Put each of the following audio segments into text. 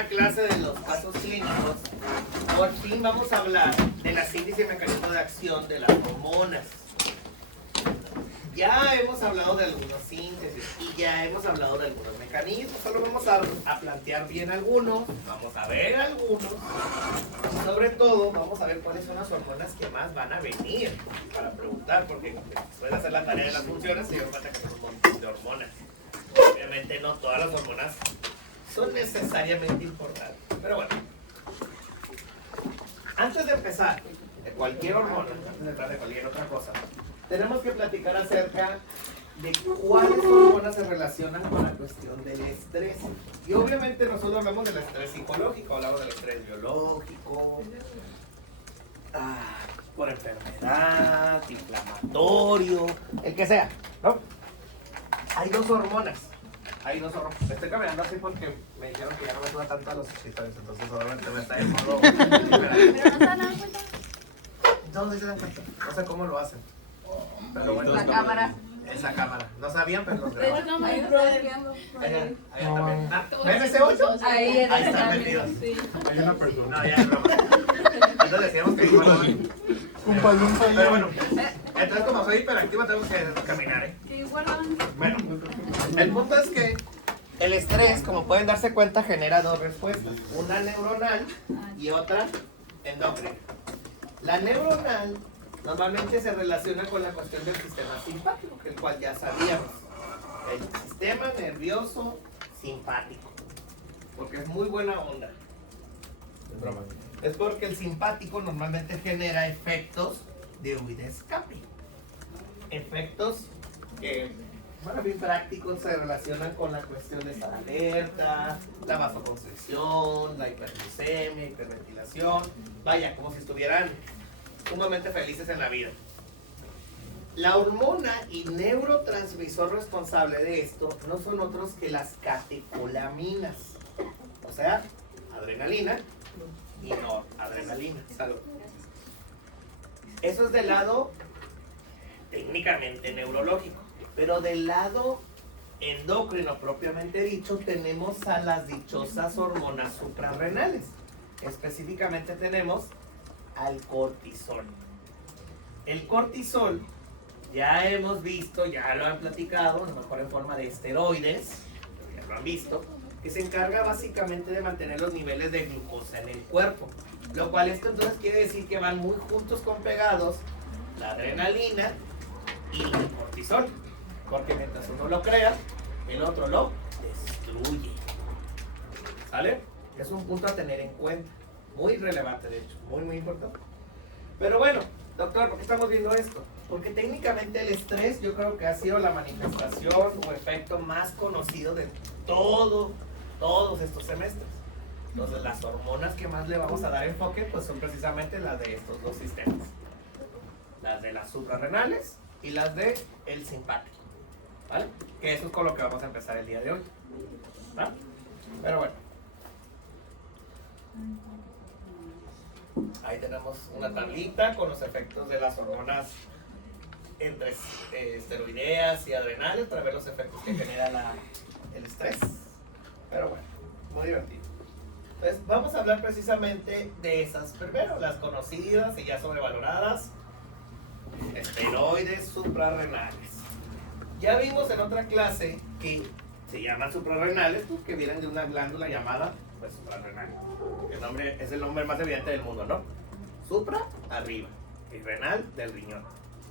esta clase de los casos clínicos, por fin vamos a hablar de la síntesis y mecanismo de acción de las hormonas. Ya hemos hablado de algunas síntesis y ya hemos hablado de algunos mecanismos. Solo vamos a plantear bien algunos, vamos a ver algunos. Y sobre todo, vamos a ver cuáles son las hormonas que más van a venir para preguntar, porque después de hacer la tarea de las funciones se dio cuenta que son un montón de hormonas. Obviamente no todas las hormonas son necesariamente importantes, pero bueno. Antes de empezar de cualquier hormona, antes de entrar de cualquier otra cosa, tenemos que platicar acerca de cuáles hormonas se relacionan con la cuestión del estrés. Y obviamente nosotros hablamos del estrés psicológico, hablamos del estrés biológico, por enfermedad, inflamatorio, el que sea, ¿no? Hay dos hormonas. Estoy caminando así porque me dijeron que ya no me suba tanto a los escritores, entonces obviamente me está en modo. ¿Pero no se dan cuenta? ¿Dónde se dan cuenta? No sé cómo lo hacen. Pero bueno, La cámara. Esa cámara. No sabían, pero los De hecho, grabaron. no me estoy Allá también. ¿Ven ese 8? Ahí están metidos. Hay una persona. No, ya es broma. Entonces decíamos que igual. Pero bueno, entonces como soy hiperactivo tengo que caminar, ¿eh? Que guardan. Bueno, el punto es que el estrés, como pueden darse cuenta, genera dos respuestas. Una neuronal y otra endocrina. La neuronal normalmente se relaciona con la cuestión del sistema simpático, el cual ya sabíamos. El sistema nervioso simpático. Porque es muy buena onda. Es broma. Es porque el simpático normalmente genera efectos de huida escape. Efectos que, bueno, bien prácticos, se relacionan con la cuestión de estar alerta, la vasoconstricción, la hiperglucemia, hiperventilación. Vaya, como si estuvieran sumamente felices en la vida. La hormona y neurotransmisor responsable de esto no son otros que las catecolaminas, o sea, adrenalina y noradrenalina. Salud. Eso es del lado técnicamente neurológico, pero del lado endocrino propiamente dicho tenemos a las dichosas hormonas suprarrenales. Específicamente tenemos al cortisol. El cortisol ya hemos visto, ya lo han platicado, a lo mejor en forma de esteroides, ya lo han visto, que se encarga básicamente de mantener los niveles de glucosa en el cuerpo. Lo cual esto entonces quiere decir que van muy juntos con pegados la adrenalina y el cortisol. Porque mientras uno lo crea, el otro lo destruye. ¿Sale? Es un punto a tener en cuenta. Muy relevante, de hecho. Muy, muy importante. Pero bueno, doctor, ¿por qué estamos viendo esto? Porque técnicamente el estrés yo creo que ha sido la manifestación o efecto más conocido de todos estos semestres. Entonces las hormonas que más le vamos a dar enfoque pues son precisamente las de estos dos sistemas. Las de las suprarrenales y las de el simpático. ¿Vale? Que eso es con lo que vamos a empezar el día de hoy. ¿Va? Pero bueno. Ahí tenemos una tablita con los efectos de las hormonas entre esteroideas y adrenales para ver los efectos que genera el estrés. Pero bueno, muy divertido. Entonces vamos a hablar precisamente de esas primero, las conocidas y ya sobrevaloradas esteroides suprarrenales. Ya vimos en otra clase que se llaman suprarrenales porque vienen de una glándula llamada pues suprarrenal. El nombre es el nombre más evidente del mundo, ¿no? Supra, arriba, y renal del riñón,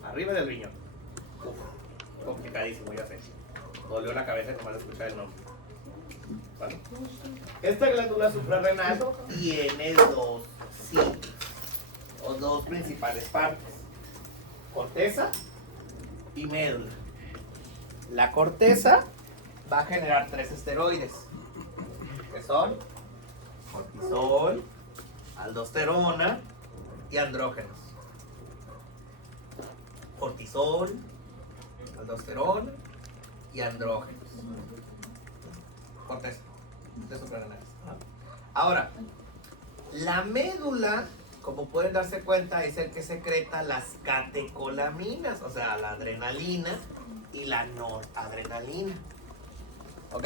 arriba del riñón. Uf, complicadísimo, ya sé. Dolió la cabeza nomás de escuchar el nombre. ¿Vale? Esta glándula suprarrenal tiene dos sitios o dos principales partes: corteza y médula. La corteza va a generar tres esteroides, que son cortisol, aldosterona y andrógenos. Cortisol, aldosterona y andrógenos. Corteza de suprarrenales. Ahora, la médula, como pueden darse cuenta, es el que secreta las catecolaminas, o sea, la adrenalina y la noradrenalina. ¿Ok?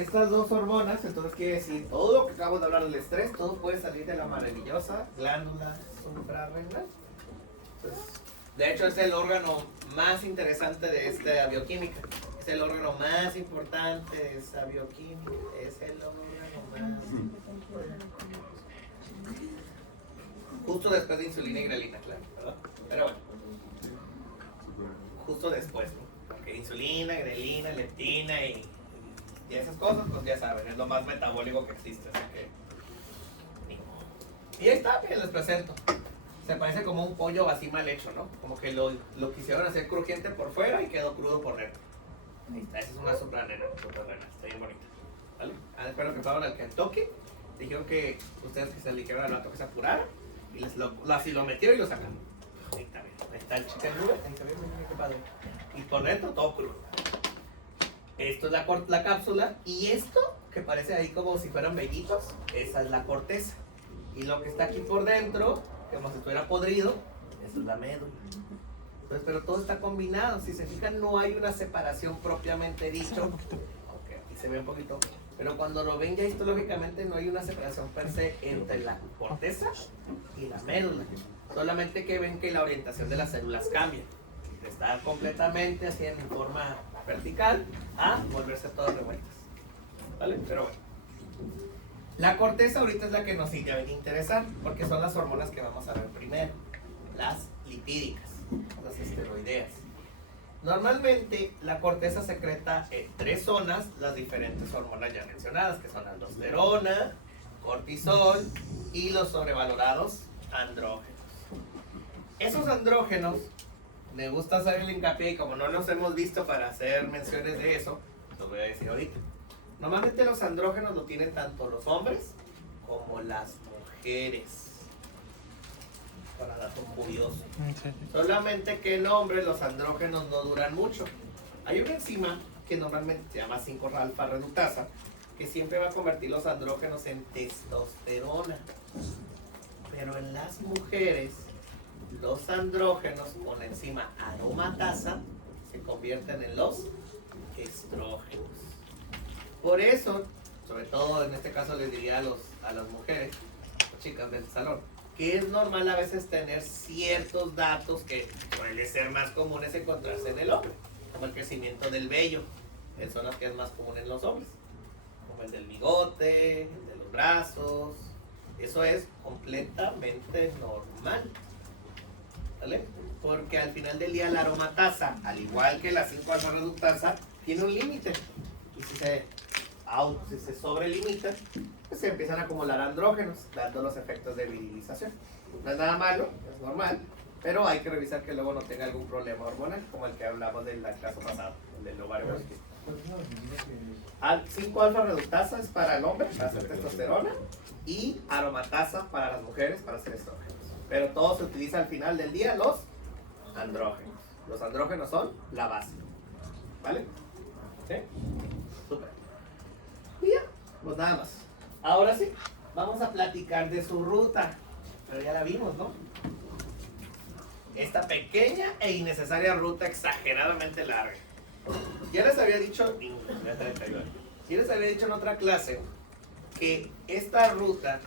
estas dos hormonas, entonces quiere decir, todo lo que acabo de hablar del estrés, todo puede salir de la maravillosa glándula suprarrenal. Entonces, de hecho, es el órgano más interesante de esta bioquímica. Es el órgano más importante de esta bioquímica. Es el órgano más importante. Justo después de insulina y grelina, claro. ¿Verdad? Pero bueno. Justo después, ¿no? Porque insulina, grelina, leptina y esas cosas, pues ya saben, es lo más metabólico que existe. Así que. Y ahí está, bien, les presento. Se parece como un pollo así mal hecho, ¿no? Como que lo quisieron hacer crujiente por fuera y quedó crudo por dentro. Ahí está, esa es una suprarrenal, está bien bonita. ¿Vale? Espero que fueron al Kentucky. Dijeron que ustedes que se dijeron al rato que se apuraran y así lo metieron y lo sacaron. Ahí está bien. Ahí está el chicken nube, ahí está bien, miren qué padre. Y por dentro todo crudo. Esto es la cápsula y esto que parece ahí como si fueran vellitos, esa es la corteza. Y lo que está aquí por dentro, como si estuviera podrido, esa es la médula. Entonces, pero todo está combinado. Si se fijan, no hay una separación propiamente dicho. Aunque aquí se ve un poquito. Pero cuando lo ven ya histológicamente no hay una separación per se entre la corteza y la médula. Solamente que ven que la orientación de las células cambia. De estar completamente así en forma vertical a volverse todas revueltas. ¿Vale? Pero bueno. La corteza ahorita es la que nos debe interesar porque son las hormonas que vamos a ver primero. Las lipídicas, las esteroideas. Normalmente la corteza secreta en 3 zonas las diferentes hormonas ya mencionadas, que son aldosterona, cortisol y los sobrevalorados andrógenos. Esos andrógenos, me gusta hacer el hincapié y como no nos hemos visto para hacer menciones de eso, lo voy a decir ahorita. Normalmente los andrógenos lo tienen tanto los hombres como las mujeres. Para datos curiosos. Solamente que en hombres los andrógenos no duran mucho. Hay una enzima que normalmente se llama 5-alfa reductasa que siempre va a convertir los andrógenos en testosterona. Pero en las mujeres, los andrógenos con la enzima aromatasa se convierten en los estrógenos. Por eso, sobre todo en este caso les diría a las mujeres, chicas del salón, que es normal a veces tener ciertos datos que suele ser más comunes encontrarse en el hombre, como el crecimiento del vello, que son los que es más común en los hombres, como el del bigote, el de los brazos, eso es completamente normal, ¿vale? Porque al final del día la aromatasa, al igual que la 5-alfa reductasa, tiene un límite, y si se sobrelimita, pues se empiezan a acumular andrógenos, dando los efectos de virilización. No es nada malo, es normal, pero hay que revisar que luego no tenga algún problema hormonal, como el que hablamos del caso pasado, el del ovario poliquístico. 5-alfa reductasa es para el hombre, para hacer testosterona, y aromatasa para las mujeres, para hacer estrógenos. Pero todo se utiliza al final del día, los andrógenos. Los andrógenos son la base. ¿Vale? ¿Sí? Súper. Y ya, pues nada más. Ahora sí, vamos a platicar de su ruta. Pero ya la vimos, ¿no? Esta pequeña e innecesaria ruta exageradamente larga. Ya les había dicho, en otra clase que esta ruta,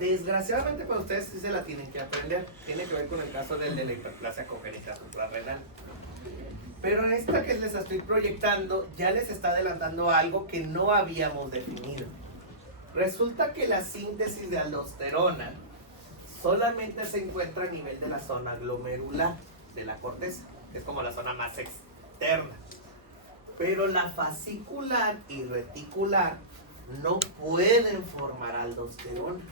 desgraciadamente para ustedes sí se la tienen que aprender. Tiene que ver con el caso de la hiperplasia congénita suprarrenal. Pero en esta que les estoy proyectando, ya les está adelantando algo que no habíamos definido. Resulta que la síntesis de aldosterona solamente se encuentra a nivel de la zona glomerular de la corteza, que es como la zona más externa. Pero la fascicular y reticular no pueden formar aldosterona.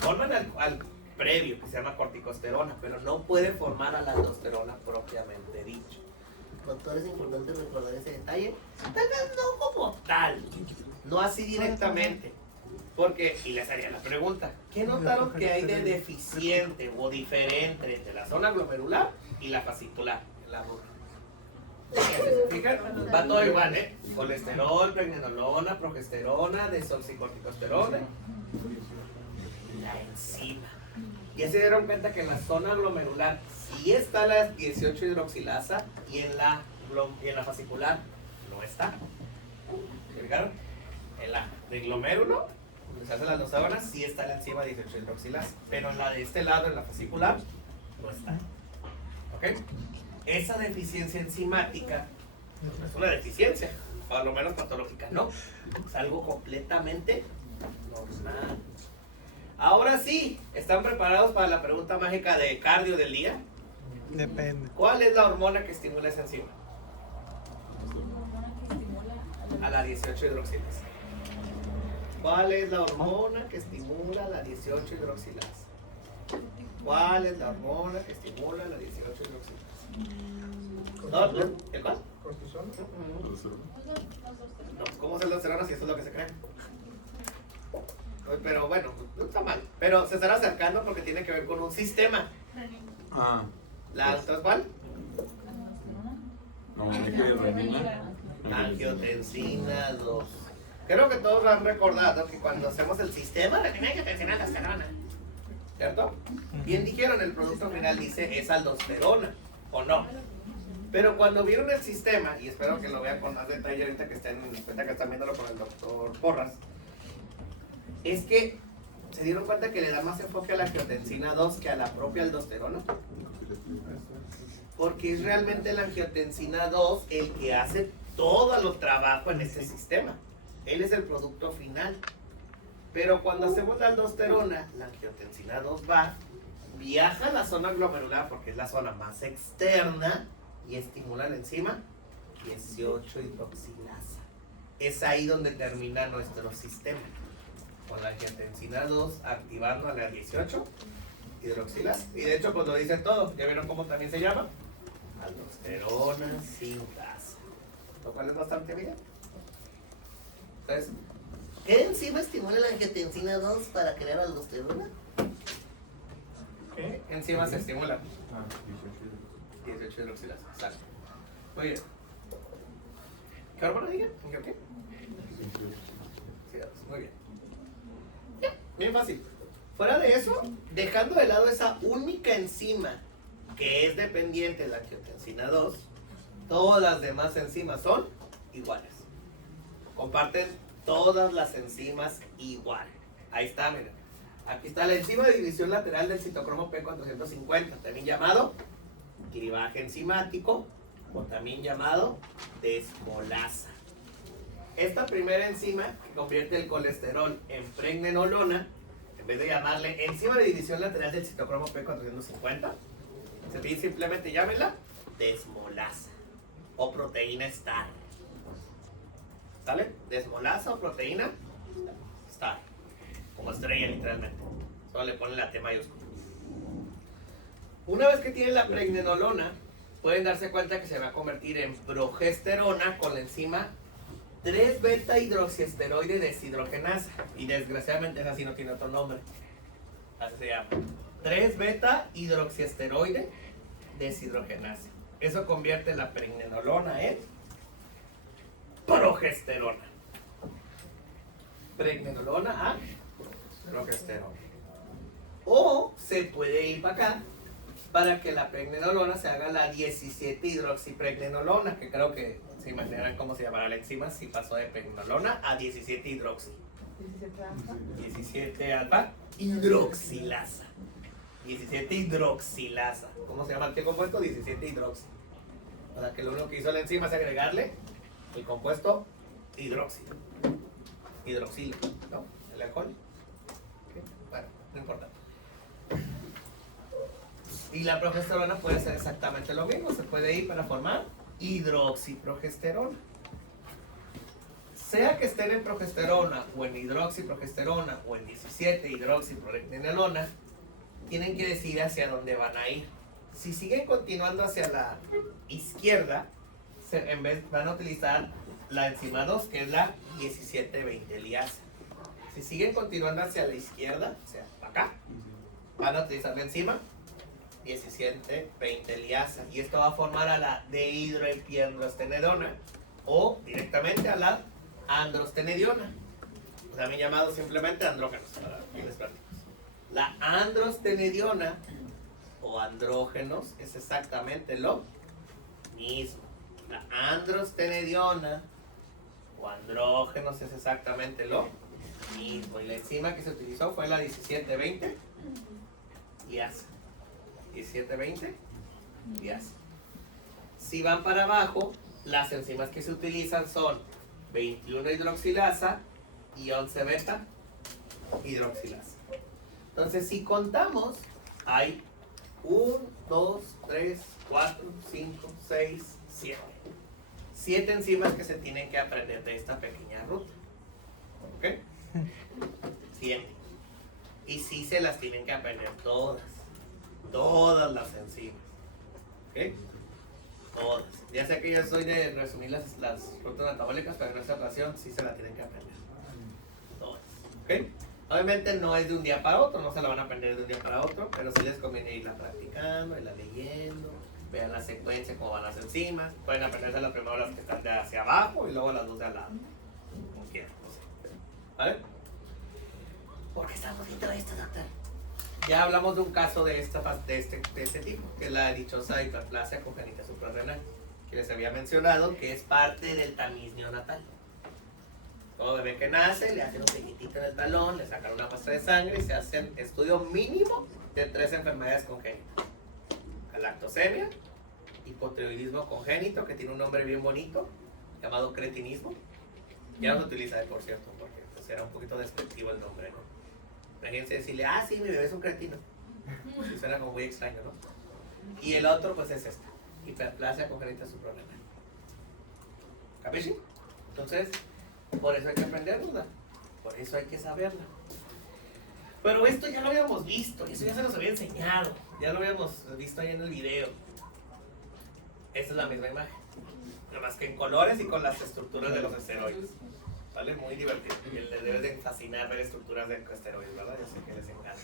Forman al previo, que se llama corticosterona, pero no pueden formar a la aldosterona propiamente dicho. Doctor, es importante recordar ese detalle. Tal vez no como tal, no así directamente. Porque, y les haría la pregunta, ¿qué notaron que hay de deficiente o diferente entre la zona glomerular y la fascicular en la boca? Fijan, va todo igual, ¿eh? Colesterol, pregnenolona, progesterona, desoxicorticosterona. La enzima. Ya se dieron cuenta que en la zona glomerular sí está la 18 hidroxilasa y en la fascicular no está. ¿Se fijaron? En la de glomérulo, donde se hacen las dos sábanas, sí está la enzima 18 hidroxilasa, pero en la de este lado, en la fascicular, no está. ¿Ok? Esa deficiencia enzimática no es una deficiencia, por lo menos patológica, no. Es algo completamente normal. Ahora sí, ¿están preparados para la pregunta mágica de cardio del día? Depende. ¿Cuál es la hormona que estimula esa enzima? A la 18 hidroxilasa. ¿Cuál es la hormona que estimula la 18 hidroxilasa? ¿Cuál es la hormona que estimula la 18 hidroxilasa? ¿No? ¿El cuál? ¿Cortisol? No, ¿cómo es el aldosterona si eso es lo que se cree? Pero bueno, no está mal. Pero se estará acercando porque tiene que ver con un sistema. Ah, ¿La otra cuál? no, renina. Angiotensina 2. Creo que todos han recordado que cuando hacemos el sistema de angiotensina aldosterona, ¿cierto? Bien dijeron, el producto final dice es aldosterona, ¿o no? Pero cuando vieron el sistema, y espero que lo vean con más detalle ahorita que están viéndolo con el doctor Porras, es que se dieron cuenta que le da más enfoque a la angiotensina 2 que a la propia aldosterona. Porque es realmente la angiotensina 2 el que hace todo el trabajo en este sistema. Él es el producto final. Pero cuando hacemos la aldosterona, la angiotensina 2 viaja a la zona glomerular porque es la zona más externa y estimula la enzima 18 hidroxilasa. Es ahí donde termina nuestro sistema. Con la angiotensina 2 activando a la 18 hidroxilasa. Y de hecho cuando dicen todo, ¿ya vieron cómo también se llama? Aldosterona sintasa. Lo cual es bastante bien. Entonces, ¿qué enzima estimula la angiotensina 2 para crear aldosterona? ¿Qué enzimas se estimulan? 18 hidroxilasa, exacto. Muy bien. ¿Qué hormona diga? ¿Qué? Muy bien. Bien fácil. Fuera de eso, dejando de lado esa única enzima que es dependiente de la angiotensina 2, todas las demás enzimas son iguales. Comparten todas las enzimas igual. Ahí está, miren. Aquí está la enzima de división lateral del citocromo P450, también llamado clivaje enzimático o también llamado desmolasa. Esta primera enzima que convierte el colesterol en pregnenolona, en vez de llamarle enzima de división lateral del citocromo P450, simplemente llámenla desmolasa o proteína STAR. ¿Sale? Desmolasa o proteína STAR. Como estrella literalmente. Solo le ponen la T mayúscula. Una vez que tienen la pregnenolona, pueden darse cuenta que se va a convertir en progesterona con la enzima 3-beta hidroxiesteroide deshidrogenasa. Y desgraciadamente esa sí no tiene otro nombre. Así se llama. 3-beta hidroxiesteroide deshidrogenasa. Eso convierte la pregnenolona en progesterona. Pregnenolona a progesterona. O se puede ir para acá para que la pregnenolona se haga la 17 hidroxipregnenolona, que creo que se imaginarán cómo se llamará la enzima si pasó de pregnenolona a 17 hidroxi. 17 alfa hidroxilasa. 17 hidroxilasa. ¿Cómo se llama el compuesto? 17 hidroxi. Para que lo único que hizo la enzima es agregarle el compuesto hidróxido. Hidroxilo, ¿no? El alcohol. ¿Okay? Bueno, no importa. Y la progesterona puede ser exactamente lo mismo. Se puede ir para formar hidroxiprogesterona. Sea que estén en progesterona o en hidroxiprogesterona o en 17 hidroxipregnenolona, tienen que decidir hacia dónde van a ir. Si siguen continuando hacia la izquierda, en vez van a utilizar la enzima 2, que es la 17-20 liasa. Si siguen continuando hacia la izquierda, o sea, acá, van a utilizar la enzima 17-20 liasa. Y esto va a formar a la dehidroepiandrostenediona o directamente a la androstenediona, también llamado simplemente andrógenos para fines prácticos. La androstenediona o andrógenos es exactamente lo mismo. La androstenediona o andrógenos es exactamente lo mismo. Y la enzima que se utilizó fue la 1720 liasa. 1720 liasa. Si van para abajo, las enzimas que se utilizan son 21 hidroxilasa y 11 beta hidroxilasa. Entonces, si contamos, hay 1, 2, 3, 4, 5, 6, 7. 7 enzimas que se tienen que aprender de esta pequeña ruta. ¿Ok? 7. Y sí se las tienen que aprender todas. Todas las enzimas. ¿Ok? Todas. Ya sé que yo soy de resumir las rutas metabólicas, pero en esta ocasión sí se las tienen que aprender. Todas. ¿Ok? Obviamente no es de un día para otro, no se la van a aprender de un día para otro, pero sí les conviene irla practicando, irla leyendo, vean la secuencia, cómo van las enzimas. Pueden aprenderse las primero las que están de hacia abajo y luego las dos de al lado. Como quieran, no sé. ¿Vale? ¿Por qué estamos viendo esto, doctor? Ya hablamos de un caso de este tipo, que es la dichosa hiperplasia congénita suprarrenal, que les había mencionado que es parte del tamiz neonatal. Todo bebé que nace, le hacen un pequitito en el talón, le sacan una muestra de sangre y se hacen estudio mínimo de 3 enfermedades congénitas. Galactosemia, hipotiroidismo congénito, que tiene un nombre bien bonito, llamado cretinismo. Ya no se utiliza, por cierto, porque pues, era un poquito despectivo el nombre, ¿no? Imagínense decirle, sí, mi bebé es un cretino. Sí, suena como muy extraño, ¿no? Y el otro, pues es esta, hiperplasia congénita suprarrenal. ¿Capisci? Entonces, por eso hay que aprenderla, por eso hay que saberla. Pero esto ya lo habíamos visto, eso ya se nos había enseñado, ya lo habíamos visto ahí en el video. Esta es la misma imagen, nada más que en colores y con las estructuras de los esteroides. ¿Vale? Muy divertido. Y les debe de fascinar ver estructuras de esteroides, ¿verdad? Yo sé que les encanta.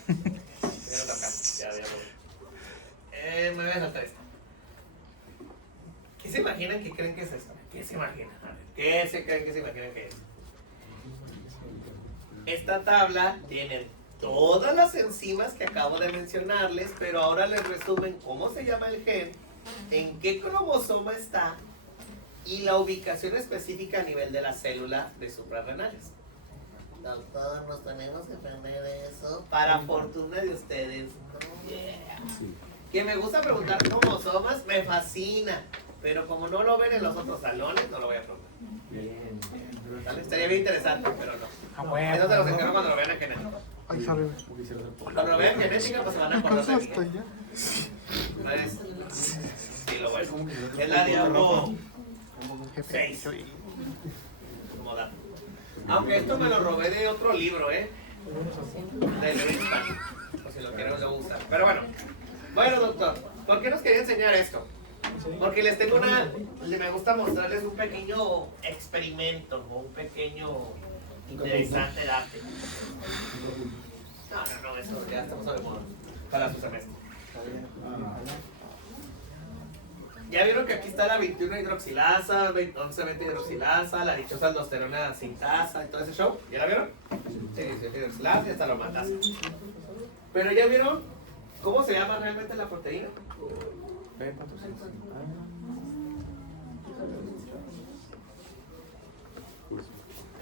Ya me voy a saltar esto. ¿Qué se imaginan que creen que es esto? ¿Qué se imaginan? A ver, ¿qué se creen que se imaginan que es? Esta tabla tiene todas las enzimas que acabo de mencionarles, pero ahora les resumen cómo se llama el gen, en qué cromosoma está y la ubicación específica a nivel de la célula de suprarrenales. Doctor, nos tenemos que aprender eso. Para fortuna de ustedes. Yeah. Que me gusta preguntar cromosomas, me fascina. Pero como no lo ven en los otros salones, no lo voy a preguntar. Bien. ¿Vale? Estaría bien interesante, pero no. Eso se los encargo cuando lo vean en genética. Ay, sabe. Cuando lo vean en genética, pues se van a acordar de mí. ¿Sabes? Sí, lo bueno. Es la diablo 6. Como dato. Aunque esto me lo robé de otro libro, de Lewis, por si lo quieren lo usar. Pero bueno. Bueno, doctor, ¿por qué nos quería enseñar esto? Porque les tengo me gusta mostrarles un pequeño experimento o un pequeño interesante arte. No, eso ya estamos de moda para su semestre. Ya vieron que aquí está la 21 hidroxilasa, 11 beta hidroxilasa, la dichosa aldosterona sintasa y todo ese show. ¿Ya la vieron? Sí, 17 hidroxilasa y hasta la matasa. Pero ya vieron cómo se llama realmente la proteína.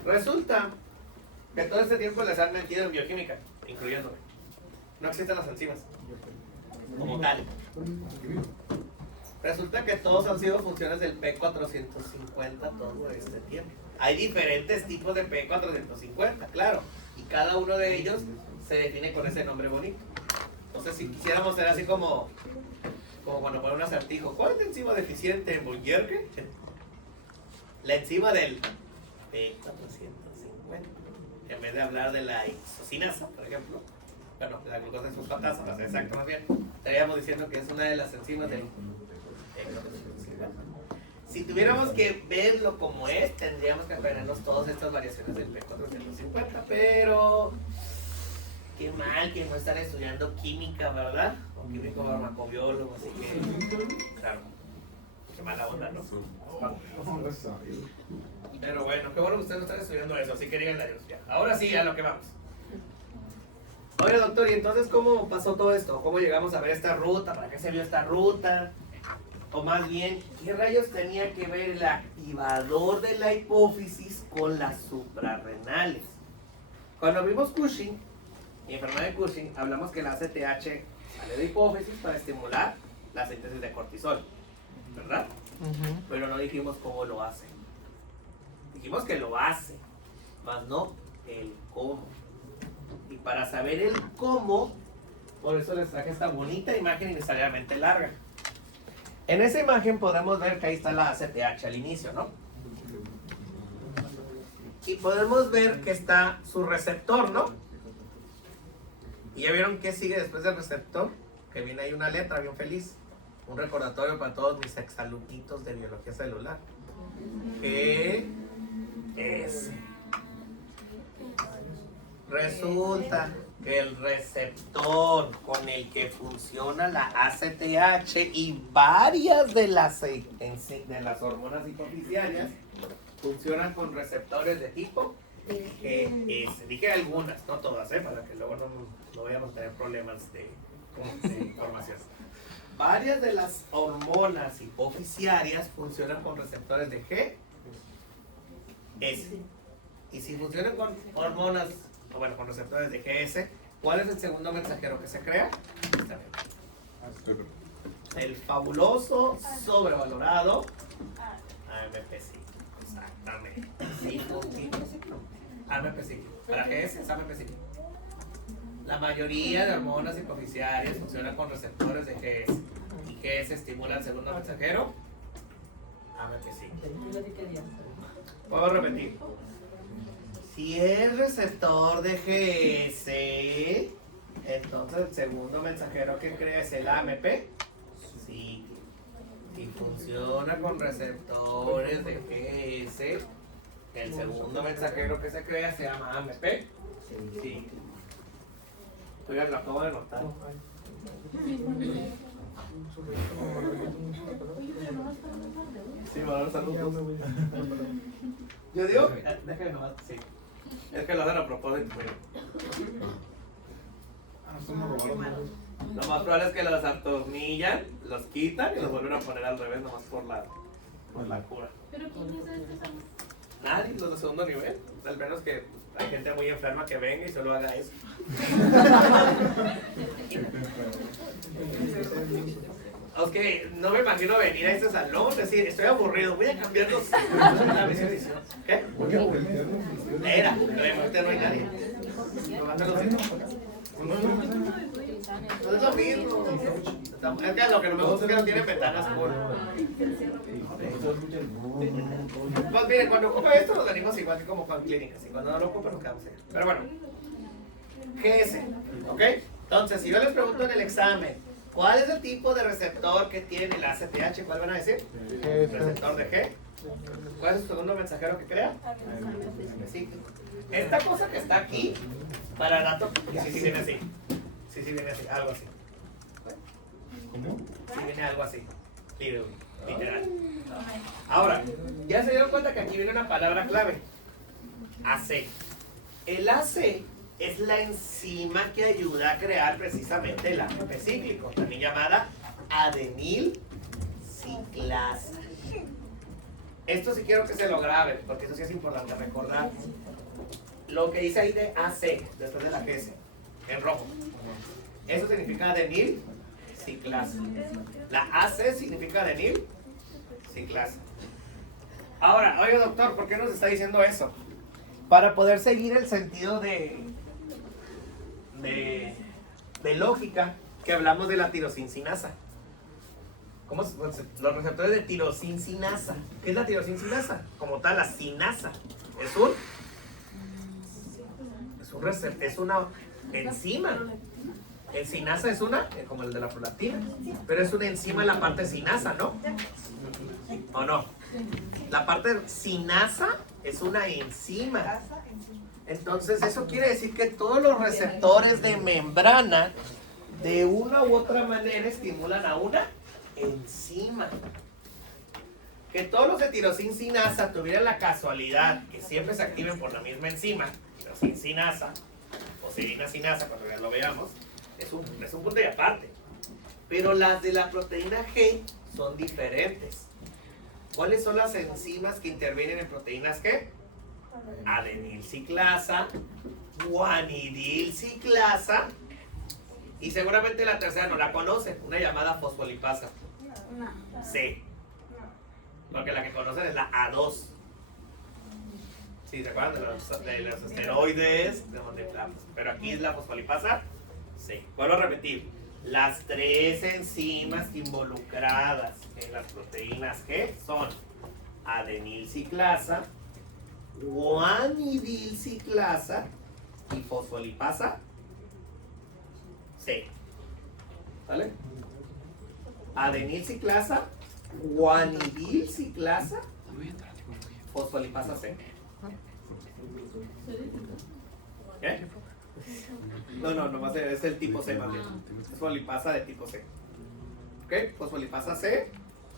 Resulta que todo este tiempo les han metido en bioquímica, incluyéndome. No existen las enzimas como tal. Resulta que todos han sido funciones del P450 todo este tiempo. Hay diferentes tipos de P450, claro, y cada uno de ellos se define con ese nombre bonito. Entonces, si quisiéramos ser así como cuando ponen un acertijo, ¿cuál es la enzima deficiente en Bullierke? La enzima del P450. En vez de hablar de la isocinasa, por ejemplo, bueno, la glucosa fosfatasa, para ser exacto más bien, estaríamos diciendo que es una de las enzimas del P450. Si tuviéramos que verlo como es, tendríamos que aprendernos todas estas variaciones del P450, pero qué mal que no están estudiando química, ¿verdad? O químico farmacobiólogo, así que, claro, qué mala onda, ¿no? Pero bueno, qué bueno que ustedes no están estudiando eso, así que díganle adiós ya. Ahora sí, a lo que vamos. Oye, doctor, ¿y entonces cómo pasó todo esto? ¿Cómo llegamos a ver esta ruta? ¿Para qué se vio esta ruta? O más bien, ¿qué rayos tenía que ver el activador de la hipófisis con las suprarrenales. Cuando vimos Cushing, enfermedad de Cushing, hablamos que la ACTH sale de hipófisis para estimular la síntesis de cortisol, ¿verdad? Pero no dijimos cómo lo hace. Dijimos que lo hace, más no el cómo. Y para saber el cómo, por eso les traje esta bonita imagen innecesariamente larga. En esa imagen podemos ver que ahí está la ACTH al inicio, ¿no? Y podemos ver que está su receptor, ¿no? Y ya vieron qué sigue después del receptor, que viene ahí una letra bien feliz. Un recordatorio para todos mis exalumnitos de biología celular. G, S. Resulta que el receptor con el que funciona la ACTH y varias de las hormonas hipoficiarias funcionan con receptores de tipo GS. Dije algunas, no todas, para que luego no vayamos a tener problemas de información. Varias de las hormonas hipoficiarias funcionan con receptores de GS. Y si funcionan con hormonas, o bueno, con receptores de GS, ¿cuál es el segundo mensajero que se crea? El fabuloso, sobrevalorado AMP5. Exactamente. AMP5. ¿Para GS es AMP5? La mayoría de hormonas hipoficiarias funcionan con receptores de GS. ¿Y GS estimula el segundo mensajero? AMP5. Puedo repetir. Si es receptor de GS, entonces el segundo mensajero que crea es el AMP. Sí. Si funciona con receptores de GS, el segundo mensajero que se crea se llama AMP. Sí. Oigan, lo acabo de notar. Sí, me van saludos. Yo digo, déjame nomás, sí. Es que lo hacen a propósito. Lo más probable es que los atornillan, los quitan y los vuelven a poner al revés, nomás por la cura. ¿Pero quién es este? Nadie, los de segundo nivel. Al menos que hay gente muy enferma que venga y solo haga eso. Ok, no me imagino venir a este salón, decir, estoy aburrido, voy a cambiar la visión. ¿Qué? Era, pero ahorita no hay nadie. No es lo mismo. Es que lo que no me gusta es que no tiene ventanas por. Pues miren, cuando ocupa esto nos venimos igual que como con clínicas. Y cuando no lo ocupa nos quedamos ahí. Pero bueno. GS. ¿Ok? Entonces, si yo les pregunto en el examen, ¿cuál es el tipo de receptor que tiene la ACTH? ¿Cuál van a decir? Receptor de G. ¿Cuál es el segundo mensajero que crea? Sí. Esta cosa que está aquí, para dato, sí viene así. Sí viene así, algo así. ¿Cómo? Sí viene algo así. Literal. Ahora, ya se dieron cuenta que aquí viene una palabra clave. AC. El AC es la enzima que ayuda a crear precisamente el AMP cíclico, también llamada adenil ciclasa. Esto sí quiero que se lo graben, porque eso sí es importante recordar. Lo que dice ahí de AC, después de la GS, en rojo. Eso significa adenil ciclasa. La AC significa adenil ciclasa. Ahora, oye doctor, ¿por qué nos está diciendo eso? Para poder seguir el sentido de lógica que hablamos de la tirosincinasa. ¿Cómo los receptores de tirosincinasa? ¿Qué es la tirosincinasa? Como tal, la cinasa. Es una enzima. El cinasa es una, como el de la prolactina, pero es una enzima en la parte cinasa, ¿no? ¿O no? La parte cinasa es una enzima. Entonces eso quiere decir que todos los receptores de membrana de una u otra manera estimulan a una enzima. Que todos los de tirosincinasa tuvieran la casualidad que siempre se activen por la misma enzima, tirosincinasa o serinacinasa, cuando ya lo veamos, es un punto y aparte. Pero las de la proteína G son diferentes. ¿Cuáles son las enzimas que intervienen en proteínas G? adenilciclasa, guanidilciclasa, y seguramente la tercera no la conocen, una llamada fosfolipasa, No. C. Porque la que conocen es la A2. ¿Sí se acuerdan de los esteroides? Pero aquí es la fosfolipasa C. Vuelvo a repetir. Las tres enzimas involucradas en las proteínas G son adenilciclasa, guanidilciclasa y fosfolipasa C. ¿Vale? Adenilciclasa, guanidilciclasa, fosfolipasa C. ¿Qué? No, nomás es el tipo C más bien. Fosfolipasa de tipo C. ¿Ok? Fosfolipasa C,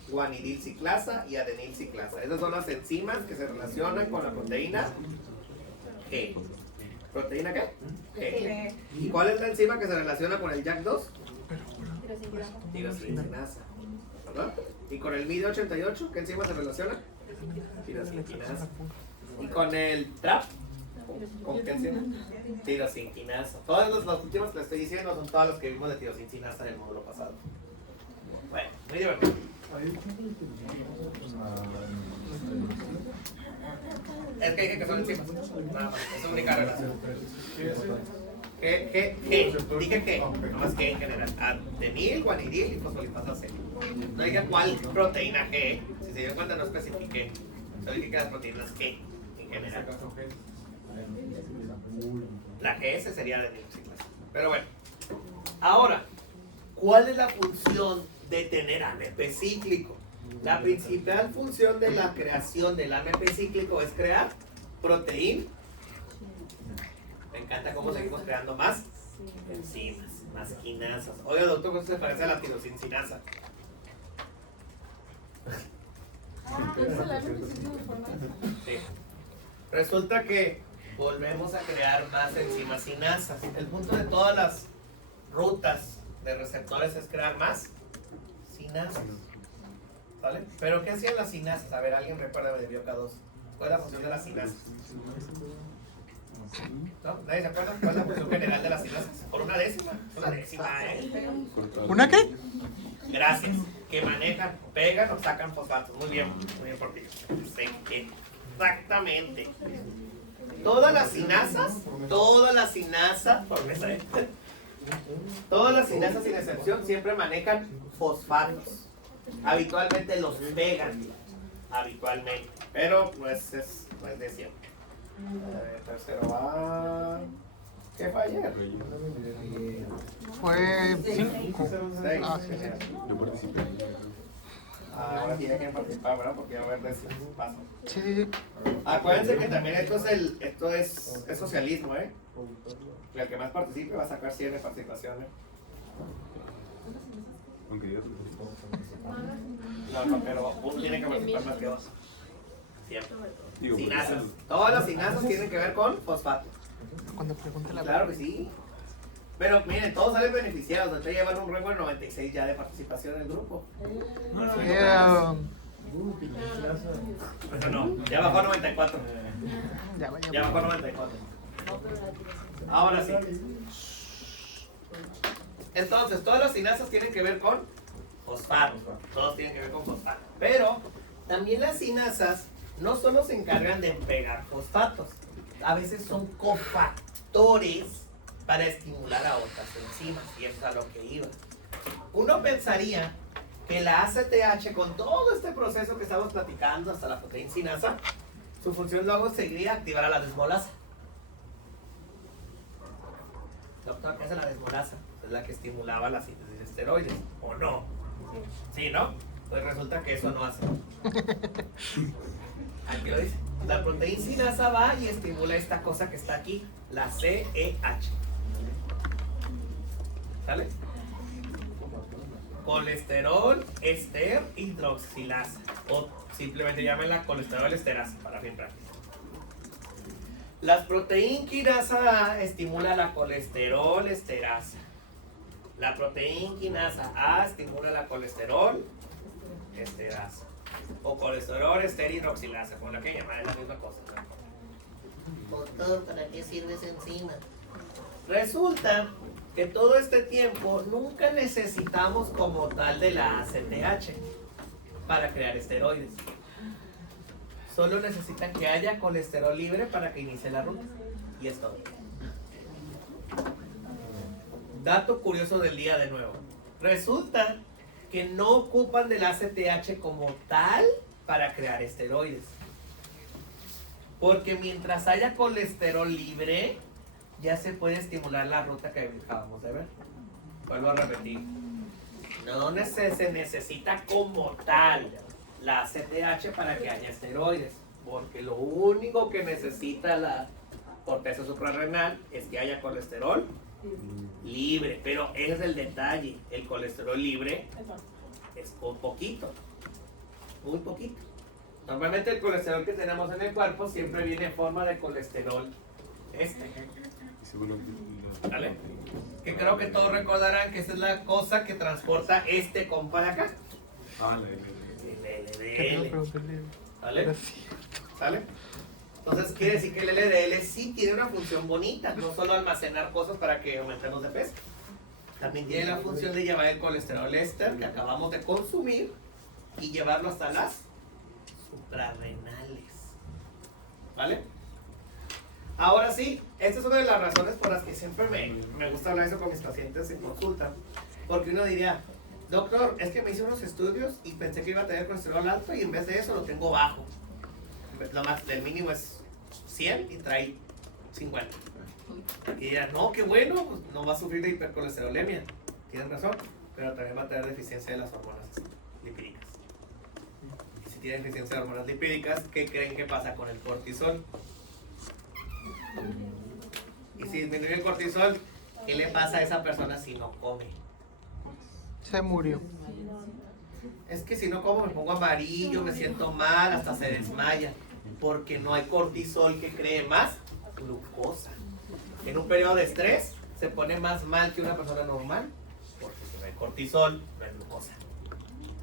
guanidilciclasa y adenilciclasa. Esas son las enzimas que se relacionan con la proteína G. ¿Proteína qué? G. ¿Y cuál es la enzima que se relaciona con el JAK2? Tirosilinasa. ¿Verdad? ¿Y con el MID88 qué enzima se relaciona? Tirosilinasa. ¿Y con el TRAP? ¿Con qué enzima? Tirosinquinasa. Todas las últimas que les estoy diciendo son todas las que vimos de tirosinquinasa en el módulo pasado. Bueno, muy divertido. Es que dije que son enzimas. Nada más, es la única relación. G. Dije G, nomás G en general. Adenil, guanidil y fosfolipasa C. No dije cuál proteína G. Si se dieron cuenta, no especifiqué. Solo dije que las proteínas G en general. La GS sería adenilciclasa. Pero bueno. Ahora, ¿cuál es la función de tener AMP cíclico? La principal función de la creación del AMP cíclico es crear proteína. Me encanta cómo seguimos creando más enzimas, más quinasas. Oiga, doctor, ¿cómo se parece a la tirosinquinasa? Sí. Resulta que volvemos a crear más enzimas quinasas. El punto de todas las rutas de receptores es crear más sinasas. ¿Vale? ¿Pero qué hacían las sinasas? A ver, alguien recuerda de BioK2. ¿Cuál es la función de las sinasas? ¿No? ¿Nadie se acuerda? ¿Cuál es la función general de las sinasas? Por una décima. Una décima, ¿eh? ¿Una qué? Gracias. Que manejan, pegan o sacan fosfatos. Muy bien por ti. Sí, exactamente. Todas las sinasas, sin excepción, siempre manejan fosfatos. Habitualmente los pegan, pero no es de siempre. Tercero va. ¿Qué fue ayer? Fue 5. 6. Ah, sí. Yo participé. Ahora tiene que participar, ¿verdad? Porque va a haber paso. Sí. Acuérdense que también esto es socialismo, ¿eh? El que más participe va a sacar 100 de participación, ¿eh? Aunque yo No, pero uno tiene que participar más que dos. Siempre. digo, Sinasas. Todas las sinasas tienen que ver con fosfato. Cuando pregunte la Claro que sí. Pero miren, todos salen beneficiados. Ustedes llevan un rango de 96 ya de participación en el grupo. Pero no, ya bajó a 94. Ya bajó a 94. Ahora sí. Entonces, todas las sinasas tienen que ver con fosfato. Todos tienen que ver con fosfato. Pero también las sinasas no solo se encargan de pegar fosfatos. A veces son cofactores para estimular a otras enzimas. Y eso es a lo que iba. Uno pensaría que la ACTH, con todo este proceso que estamos platicando hasta la proteína sinasa, su función luego sería activar a la desmolasa. Doctor, ¿qué hace la desmolasa? Es la que estimulaba la síntesis de esteroides, ¿o no? Sí, ¿no? Pues resulta que eso no hace. Aquí lo dice. La proteína sinasa va y estimula esta cosa que está aquí, la CEH. ¿Sale? Colesterol ester hidroxilasa, o simplemente llámenla colesterol esterasa para bien práctico. Las proteínas quinasa A estimula la colesterol esterasa. La proteína quinasa A estimula la colesterol esterasa. O colesterol ester hidroxilasa, con la que llamar es la misma cosa, ¿no? Doctor, ¿para qué sirve esa enzima? Resulta que todo este tiempo nunca necesitamos como tal de la ACTH para crear esteroides. Solo necesitan que haya colesterol libre para que inicie la ruta. Y es todo. Dato curioso del día de nuevo. Resulta que no ocupan del ACTH como tal para crear esteroides. Porque mientras haya colesterol libre, ya se puede estimular la ruta que acabamos de ver. Vuelvo a repetir. No se necesita como tal la ACTH para que haya esteroides. Porque lo único que necesita la corteza suprarrenal es que haya colesterol libre. Pero ese es el detalle. El colesterol libre es un poquito. Muy poquito. Normalmente el colesterol que tenemos en el cuerpo siempre viene en forma de colesterol ¿vale? Que creo que todos recordarán que esa es la cosa que transporta este compa de acá. El LDL. ¿Vale? ¿Sale? Entonces quiere decir que el LDL sí tiene una función bonita, no solo almacenar cosas para que aumentemos de peso. También tiene la función de llevar el colesterol éster que acabamos de consumir y llevarlo hasta las suprarrenales. ¿Vale? Ahora sí, esta es una de las razones por las que siempre me gusta hablar eso con mis pacientes en consulta. Porque uno diría, doctor, es que me hice unos estudios y pensé que iba a tener colesterol alto y en vez de eso lo tengo bajo. Lo más, el mínimo es 100 y trae 50. Y dirán, no, qué bueno, pues no va a sufrir de hipercolesterolemia. Tienen razón, pero también va a tener deficiencia de las hormonas lipídicas. Y si tiene deficiencia de hormonas lipídicas, ¿qué creen que pasa con el cortisol? Y si disminuye el cortisol, ¿qué le pasa a esa persona si no come? Se murió. Es que si no como me pongo amarillo, me siento mal, hasta se desmaya. Porque no hay cortisol que cree más glucosa. En un periodo de estrés se pone más mal que una persona normal. Porque si no hay cortisol, no hay glucosa.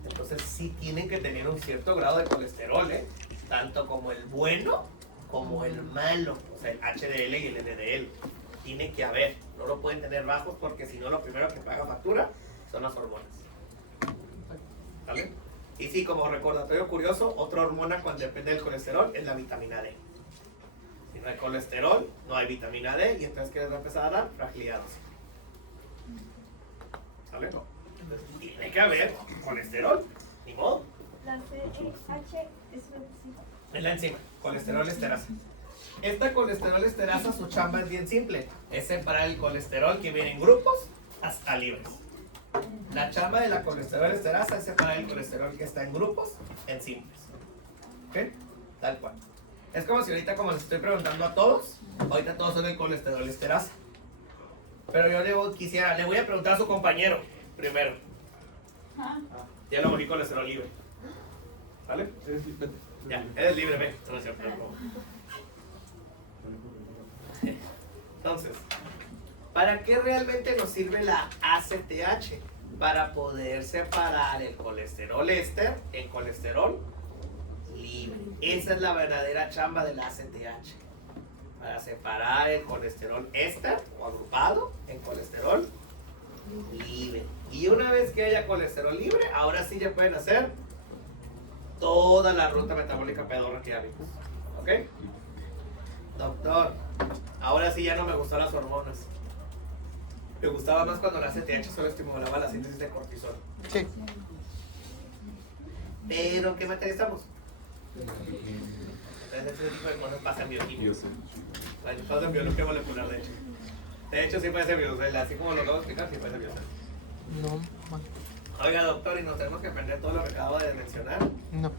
Entonces sí tienen que tener un cierto grado de colesterol, tanto como el bueno como el malo. O sea, el HDL y el LDL. Tiene que haber. No lo pueden tener bajos porque si no lo primero que paga factura son las hormonas. ¿Vale? Y sí, como recordatorio curioso, otra hormona cuando depende del colesterol es la vitamina D. Si no hay colesterol, no hay vitamina D y entonces ¿qué les va a empezar a dar? Fragilidad. ¿Sale? Entonces tiene que haber colesterol, ni modo. La CEH es Es la enzima, colesterol esterasa. Esta colesterol esterasa, su chamba es bien simple, es separar el colesterol que viene en grupos hasta libres. La chamba de la colesterol esterasa es separar el colesterol que está en grupos en simples. ¿Ok? Tal cual. Es como si ahorita, como les estoy preguntando a todos, ahorita todos son el colesterol esterasa. Pero yo le voy a preguntar a su compañero primero. Ya lo volví colesterol libre. ¿Vale? Ya, eres libre, ve. No es cierto, no. Entonces, ¿para qué realmente nos sirve la ACTH? Para poder separar el colesterol éster en colesterol libre. Esa es la verdadera chamba de la ACTH. Para separar el colesterol éster o agrupado en colesterol libre. Y una vez que haya colesterol libre, ahora sí ya pueden hacer toda la ruta metabólica pedorra que ya vimos. ¿Ok? Doctor, ahora sí ya no me gustan las hormonas. Me gustaba más cuando la ACTH solo estimulaba la síntesis de cortisol. Sí. Pero ¿en qué materia estamos? Entonces ese tipo de cosas pasan en bioquímica. Pasa en biología molecular, de hecho. De hecho sí puede ser biocel, así como lo acabo de explicar, sí puede ser biocel. No, man. Oiga doctor, ¿y nos tenemos que aprender todo lo que acabo de mencionar? No.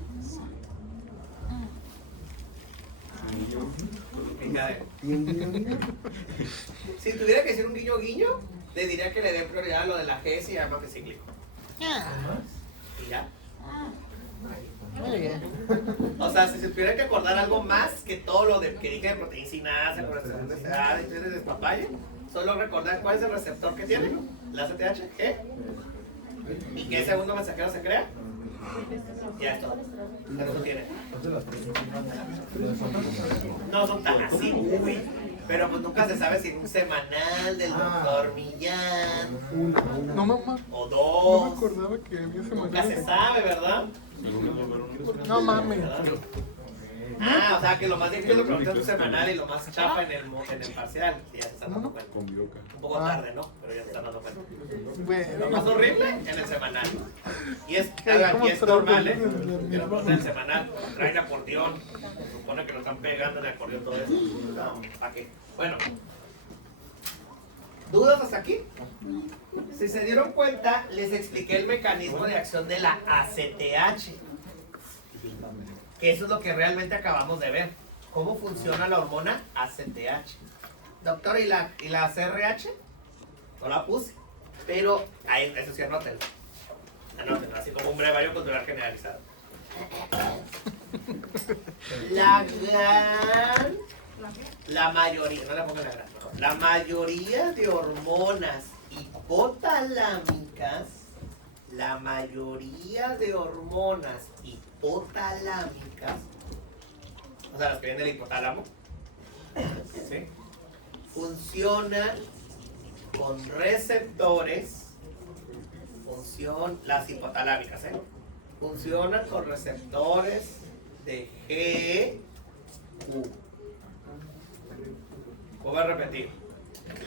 Si tuviera que decir un guiño guiño, le diría que le dé prioridad a lo de la GS y además de cíclico. Y ya. Muy bien. O sea, si se tuviera que acordar algo más que todo lo de que dije de proteína, colesterol deseado y de despapalle, solo recordar cuál es el receptor que tiene, la ACTH, G, y qué segundo mensajero se crea, Ya es todo. Pero no tiene. No son tan así, uy. Pero pues nunca se sabe si en un semanal del doctor Millán No, mamá. o No me dos. acordaba que había Nunca se semanal. sabe, ¿verdad? No mames. Ah, o sea que lo más difícil es lo que preguntas en tu semanal y lo más chafa en el parcial. Sí, ya se están dando cuenta. Un poco tarde, ¿no? Pero ya se están dando cuenta. Lo más Bueno. horrible en el semanal. Y es, Ay, oigan, ¿cómo y es trabajan normal, ¿eh? en el Que lo pregunten en el semanal. Traen acordeón. Se supone que lo están pegando en el acordeón todo eso. No, ¿para qué? Bueno. ¿Dudas hasta aquí? Si se dieron cuenta, les expliqué el mecanismo de acción de la ACTH. Que eso es lo que realmente acabamos de ver. ¿Cómo funciona la hormona ACTH? Doctor, ¿y la CRH? No la puse. Pero, ahí, eso sí, anótenlo. Anótenlo, así como un brevario cultural generalizado. La mayoría, no le pongan la gran, no, la mayoría de hormonas hipotalámicas, o sea, las que vienen del hipotálamo, ¿sí? Funcionan con receptores, las hipotalámicas, funcionan con receptores de GQ. Voy a repetir.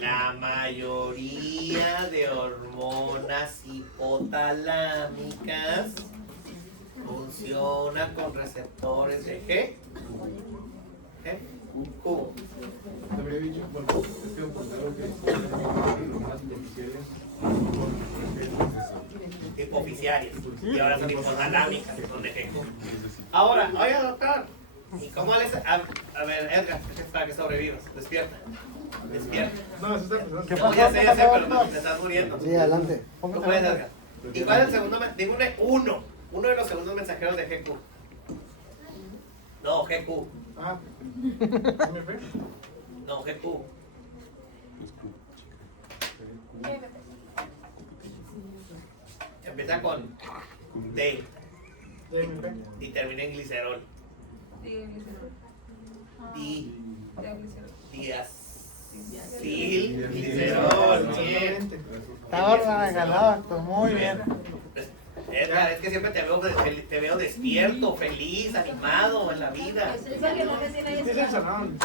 La mayoría de hormonas hipotalámicas funcionan con receptores de GQ. Te habría dicho, bueno, es que por algo que los más superficiales Hipoficiarias. Y ahora son hipotalámicas, son de GQ. Ahora, oiga doctor, ¿y cómo les... A ver, Edgar, para que sobrevivas, despierta. Despierta. No, eso está empezando. ¿Qué No, pasó? ya sé, pero ¿Qué pasó? te estás muriendo. Sí, adelante. ¿Cómo puedes, Edgar? ¿Y cuál es el segundo? Dime uno de los segundos mensajeros de GQ. No, GQ. Ah, ¿MP? No, GQ. Empieza con D ¿MP? y termina en glicerol. Diacil, glicerol. Bien. Estaba regalado, pues muy bien. Edgar, es que siempre te veo despierto, feliz, animado en la vida. Sí, se sonaron.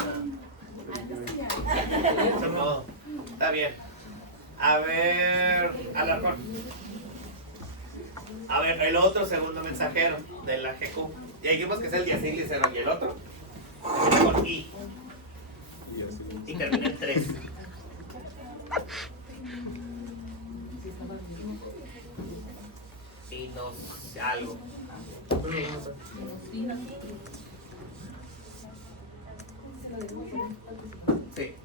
Eso no. Está bien. A ver, Alarcón. A ver, el otro segundo mensajero de la GQ. Ya dijimos que es el diacilglicerol. ¿Y el otro? Empieza con I. Y termina en 3. Y no sé, algo. Sí.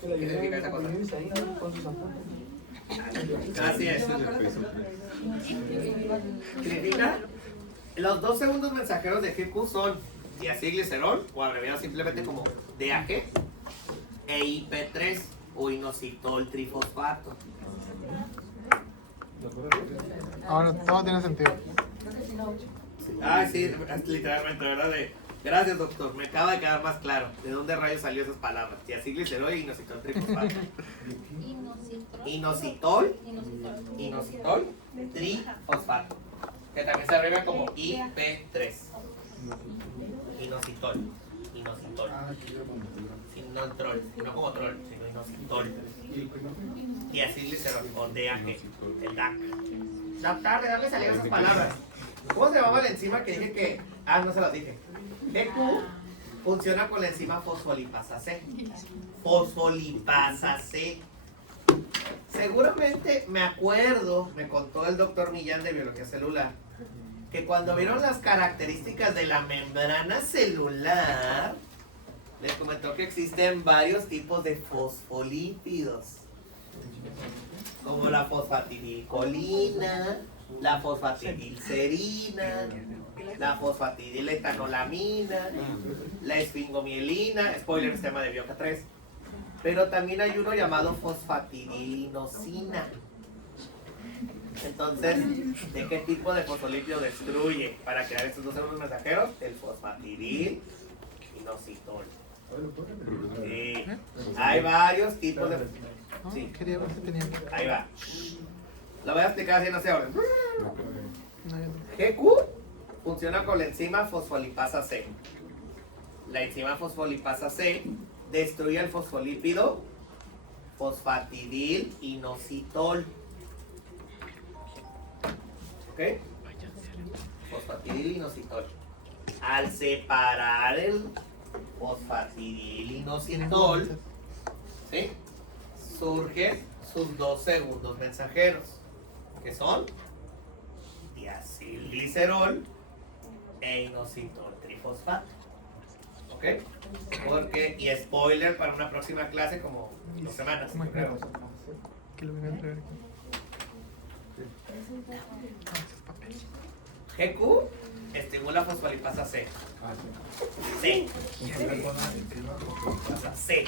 ¿Qué significa esa cosa? Así es. Significa, los dos segundos mensajeros de GQ son diacilglicerol, o abreviado simplemente como DAG, e IP3, o inositol trifosfato. Ahora todo tiene sentido. Ah, sí, literalmente, ¿verdad? Gracias, doctor. Me acaba de quedar más claro de dónde rayos salió esas palabras. Diacilglicerol e inositol trifosfato. Inositol trifosfato, que también se abrevia como IP3. Inositol. Sin no troll, no como troll, sino inositol. Diacilglicerol o DAG, el DAC. Doctor, ¿de dónde salieron esas palabras? ¿Cómo se llamaba la enzima que dije que... Ah, no se las dije. GQ funciona con la enzima fosfolipasa C. Fosfolipasa C. Seguramente me acuerdo, me contó el doctor Millán de biología celular, que cuando vieron las características de la membrana celular, les comentó que existen varios tipos de fosfolípidos, como la fosfatidilcolina, la fosfatidilcerina, la fosfatidiletoanolamina, la esfingomielina, spoiler, es tema de Bioca 3. Pero también hay uno llamado fosfatidilinosina. Entonces, ¿de qué tipo de fosfolípido destruye para crear estos dos hermanos mensajeros? El fosfatidil inositol. Sí. Hay varios tipos de... Sí, Quería ver si tenía. ahí va. Lo voy a explicar así, no sé ahora. No, GQ funciona con la enzima fosfolipasa C. La enzima fosfolipasa C destruye el fosfolípido fosfatidil inositol. ¿Ok? Fosfatidil inositol. Al separar el fosfatidil inositol, ¿sí? Surgen sus dos segundos mensajeros, que son diacilglicerol e inositol trifosfato. ¿Ok? Porque, y spoiler para una próxima clase como 2 semanas, ¿cómo es que creo. que lo voy a entregar aquí? GQ estimula fosfolipasa C. C. O sea, C.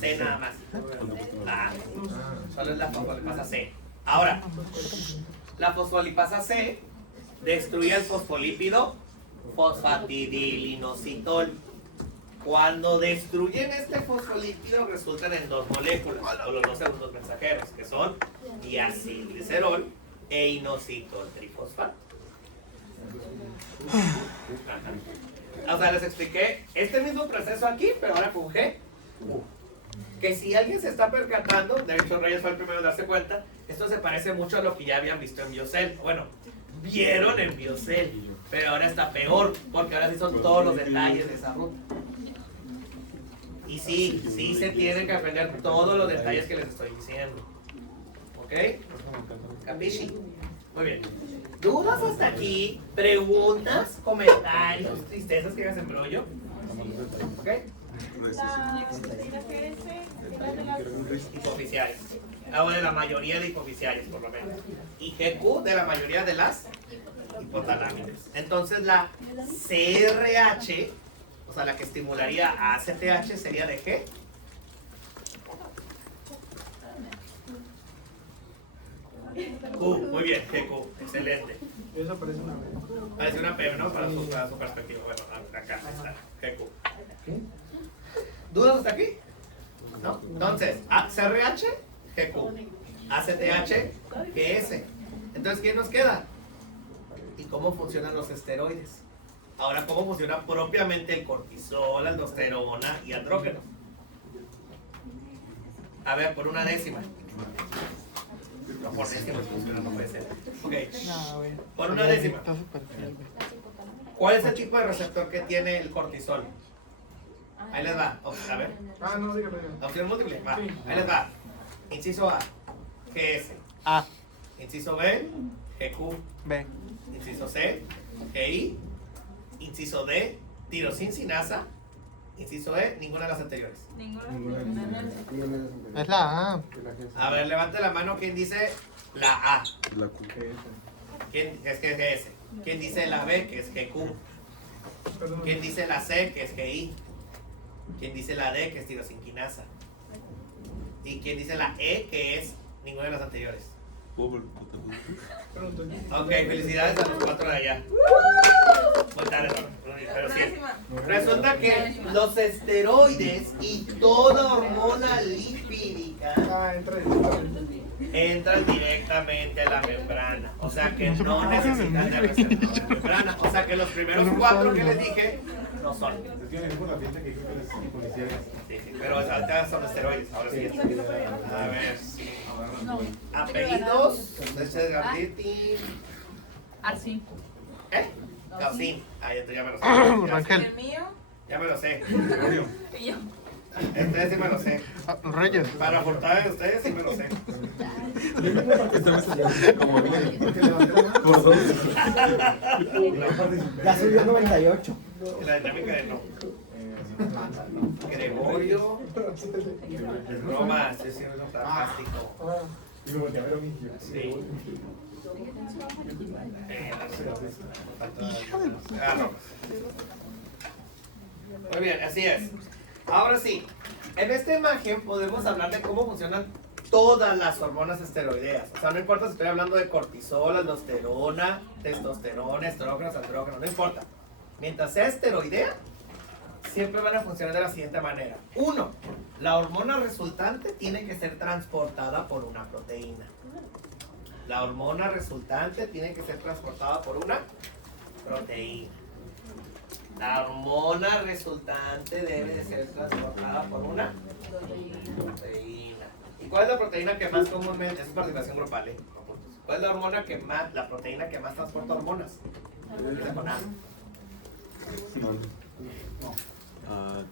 C nada más. Ah, solo es la fosfolipasa C. Ahora, la fosfolipasa C destruye el fosfolípido fosfatidilinositol. Cuando destruyen este fosfolípido resultan en 2 moléculas, o los 2 segundos mensajeros, que son diacilglicerol e inositol trifosfato. O sea, les expliqué este mismo proceso aquí, pero ahora con G. Que si alguien se está percatando, de hecho Reyes fue el primero en darse cuenta, esto se parece mucho a lo que ya habían visto en Biocell. Bueno, vieron en Biocell, pero ahora está peor, porque ahora sí son todos los detalles de esa ruta. Y sí, sí se tienen que aprender todos los detalles que les estoy diciendo. ¿Ok? ¿Capisci? Muy bien. ¿Dudas hasta aquí? ¿Preguntas? ¿Comentarios? ¿Tristezas que hagas embrollo? ¿Ok? La GS era de las Hipoficiales. Hago de la mayoría de hipoficiales, por lo menos. Y GQ de la mayoría de las hipotalámicas. Entonces la CRH, o sea, la que estimularía a ACTH sería de G. Muy bien, GQ, excelente. Eso parece una vez. Parece una P, ¿no? Para su perspectiva. Bueno, acá está, GQ. ¿Dudas hasta aquí? ¿No? Entonces, CRH, GQ. ACTH, GS. Entonces, ¿quién nos queda? ¿Y cómo funcionan los esteroides? Ahora, ¿cómo funciona propiamente el cortisol, aldosterona y andrógeno? A ver, por una décima. No, por décima, no puede ser. Ok, No, güey. por una décima. Está súper fiel, güey. ¿Cuál es el tipo de receptor que tiene el cortisol? Ahí les va. A ver, Ah, no, dígame. opción múltiple. Va. Ahí les va. Inciso A, GS. A, Inciso B, GQ. B. Inciso C, GI. Inciso D, tirosincinasa. Inciso E, ninguna de las anteriores. Es la A. A ver, levante la mano quien dice la A. La Q. ¿Quién es que es GS? ¿Quién dice la B, que es GQ? ¿Quién dice la C, que es GI? ¿Quién dice la D, que es tirosinquinasa? ¿Y quién dice la E, que es ninguna de las anteriores? Ok, felicidades a los 4 de allá. Muy tarde, no, pero sí. Resulta que los esteroides y toda hormona lipídica Ah, entra ahí. entran directamente a la membrana. O sea que no necesitan de receptor de membrana. O sea que los primeros 4 que les dije no son. Es que me dijo la pinta que dijo que los policías. Sí, sí, pero ahorita son esteroides. Ahora sí. A ver, sí. Apellidos. Garditi. Arcín. ¿Eh? Gaucín. Ah, ya me lo sé. Rangel. El mío Ya me lo sé. y yo. Ustedes sí me lo sé. Ah, Reyes. Para fortuna de ustedes sí me lo sé. Como porque levanté la mano. Por dos. Ya subió 98. La dinámica de no. Gregorio. Roma, sí, sí, es fantástico. Y me volteé a ver a mí. Sí. Roma. Muy bien, así es. Ahora sí, en esta imagen podemos hablar de cómo funcionan todas las hormonas esteroideas. O sea, no importa si estoy hablando de cortisol, aldosterona, testosterona, estrógenos, andrógenos, no importa. Mientras sea esteroidea, siempre van a funcionar de la siguiente manera. 1. La hormona resultante tiene que ser transportada por una proteína. La hormona resultante tiene que ser transportada por una proteína. La hormona resultante debe de ser transportada por una proteína. ¿Y cuál es la proteína que más comúnmente? Es participación grupal, ¿eh? ¿Cuál es la hormona que más, la proteína que más transporta hormonas? Empieza con A.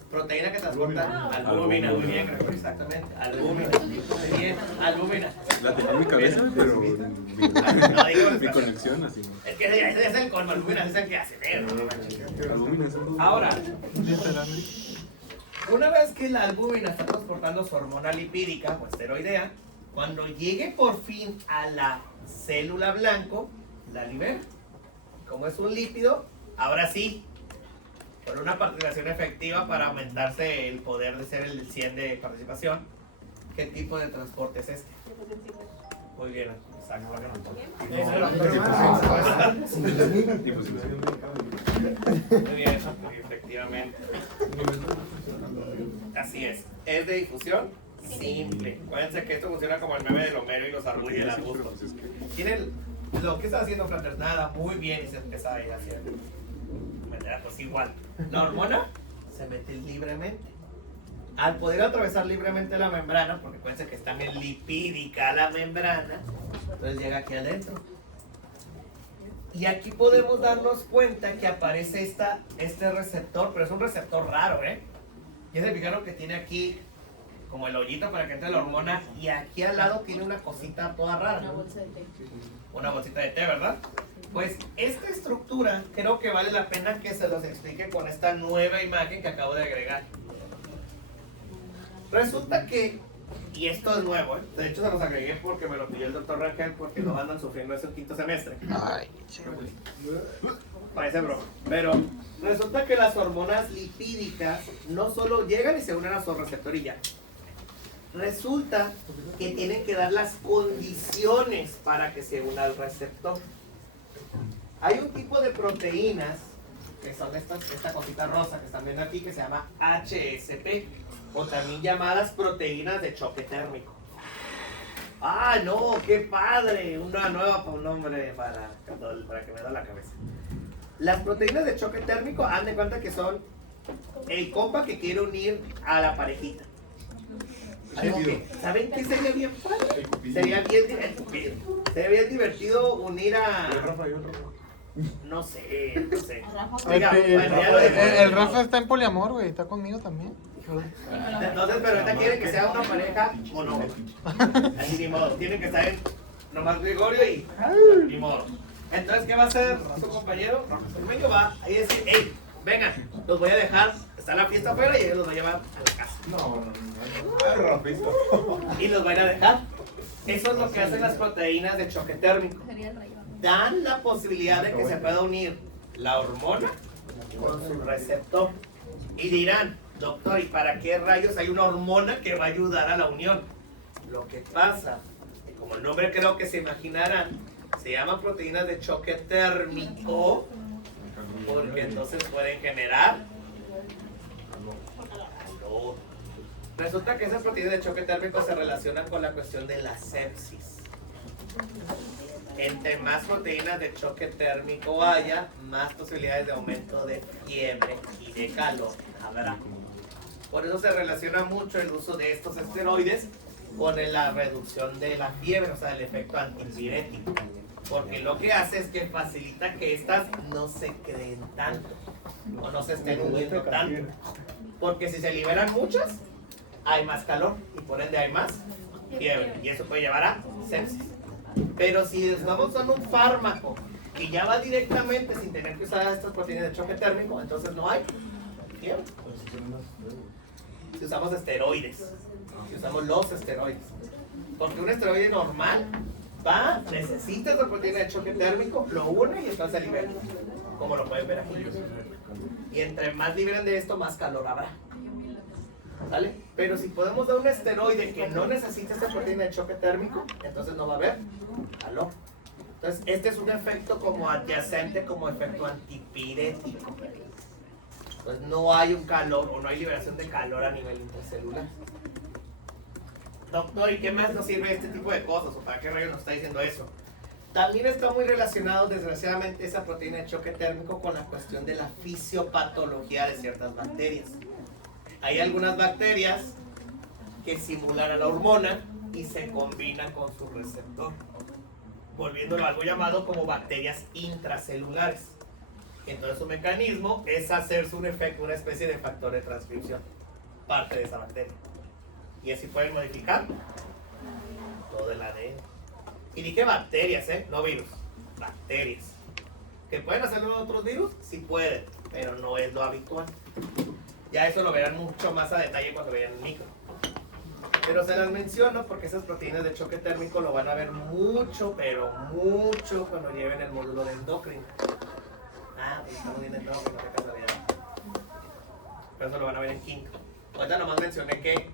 Proteína que transporta albúmina, muy bien, Gregorio, exactamente. Albúmina, muy bien, albúmina. La tenía en mi cabeza, pero No, digo, mi conexión así. es que ese es el colmo, albúmina es el que hace ver, ¿no? Albúmina es un- Ahora, Literalmente. una vez que la albúmina está transportando su hormona lipídica o esteroidea, cuando llegue por fin a la célula blanco, la libera. Como es un lípido, ahora sí, con una participación efectiva para aumentarse el poder de ser el 100 de participación. ¿Qué tipo de transporte es este? Muy bien, exacto. Muy bien, efectivamente. Así es. Es de difusión simple. Acuérdense que esto funciona como el meme del Homero y los arbustos y el arbusto. Tienen lo que está haciendo Flanders, nada, muy bien, y se empieza a ir haciendo. Pues igual. La hormona se mete libremente. Al poder atravesar libremente la membrana, porque acuérdense que está bien lipídica la membrana, entonces llega aquí adentro. Y aquí podemos darnos cuenta que aparece este receptor, pero es un receptor raro, ¿eh? Y se fijaron que tiene aquí como el hoyito para que entre la hormona, y aquí al lado tiene una cosita toda rara. Una bolsa de té. Una bolsita de té, ¿verdad? Pues esta estructura creo que vale la pena que se los explique con esta nueva imagen que acabo de agregar. Resulta que, y esto es nuevo, ¿eh? De hecho se los agregué porque me lo pidió el doctor Rangel porque lo andan sufriendo ese quinto semestre. Ay, Parece broma. Pero resulta que las hormonas lipídicas no solo llegan y se unen a su receptor y ya. Resulta que tienen que dar las condiciones para que se una al receptor. Hay un tipo de proteínas que son esta cosita rosa que están viendo aquí que se llama HSP o también llamadas proteínas de choque térmico. ¡Ah, no! ¡Qué padre! Una nueva un nombre para que me da la cabeza. Las proteínas de choque térmico, haz de cuenta que son el compa que quiere unir a la parejita. Algo que, ¿saben qué sería bien padre? Sería bien divertido unir a... No sé. Oiga, bueno, ya lo dejé. El Rafa está en poliamor, güey. Está conmigo también. Entonces, pero ahorita quiere que sea una pareja o no. Así ni modo. Tienen que estar en nomás Gregorio y ni modo. Entonces, ¿qué va a hacer su compañero? Conmigo va a decir, hey, vengan, los voy a dejar. Está la fiesta afuera y ellos los va a llevar a la casa. Y los van a dejar. Eso es lo que hacen las proteínas de choque térmico. Sería el rayo. Dan la posibilidad de que se pueda unir la hormona con su receptor. Y dirán, doctor, ¿y para qué rayos hay una hormona que va a ayudar a la unión? Lo que pasa, como el nombre creo que se imaginarán, se llaman proteínas de choque térmico porque entonces pueden generar calor. Resulta que esas proteínas de choque térmico se relacionan con la cuestión de la sepsis. Entre más proteínas de choque térmico haya, más posibilidades de aumento de fiebre y de calor habrá. Por eso se relaciona mucho el uso de estos esteroides con la reducción de la fiebre, o sea, el efecto antipirético. Porque lo que hace es que facilita que estas no se creen tanto o no se estén uniendo tanto. Porque si se liberan muchas, hay más calor y por ende hay más fiebre. Y eso puede llevar a sepsis. Pero si estamos usando un fármaco que ya va directamente sin tener que usar estas proteínas de choque térmico, entonces no hay fiebre. Si usamos esteroides, si usamos los esteroides. Porque un esteroide normal necesita esta proteína de choque térmico, lo une y entonces se libera. Como lo pueden ver aquí. Y entre más liberen de esto, más calor habrá. ¿Vale? Pero si podemos dar un esteroide que no necesita esta proteína de choque térmico, entonces no va a haber calor. Entonces, este es un efecto como adyacente, como efecto antipirético. Entonces, no hay un calor o no hay liberación de calor a nivel intracelular. Doctor, ¿y qué más nos sirve este tipo de cosas? ¿O para qué rayos nos está diciendo eso? También está muy relacionado, desgraciadamente, esa proteína de choque térmico con la cuestión de la fisiopatología de ciertas bacterias. Hay algunas bacterias que simulan a la hormona y se combinan con su receptor, volviéndolo algo llamado como bacterias intracelulares. Entonces su mecanismo es hacerse un efecto, una especie de factor de transcripción, parte de esa bacteria. Y así pueden modificar todo el ADN. Y dije bacterias, no virus, bacterias. ¿Que pueden hacerlo otros virus? Sí pueden, pero no es lo habitual. Ya eso lo verán mucho más a detalle cuando vean el micro. Pero se las menciono porque esas proteínas de choque térmico lo van a ver mucho, pero mucho cuando lleven el módulo de endocrino. Ah, pues estamos bien endocrino, qué casualidad. Pero eso lo van a ver en quinto. Ahorita nomás mencioné que,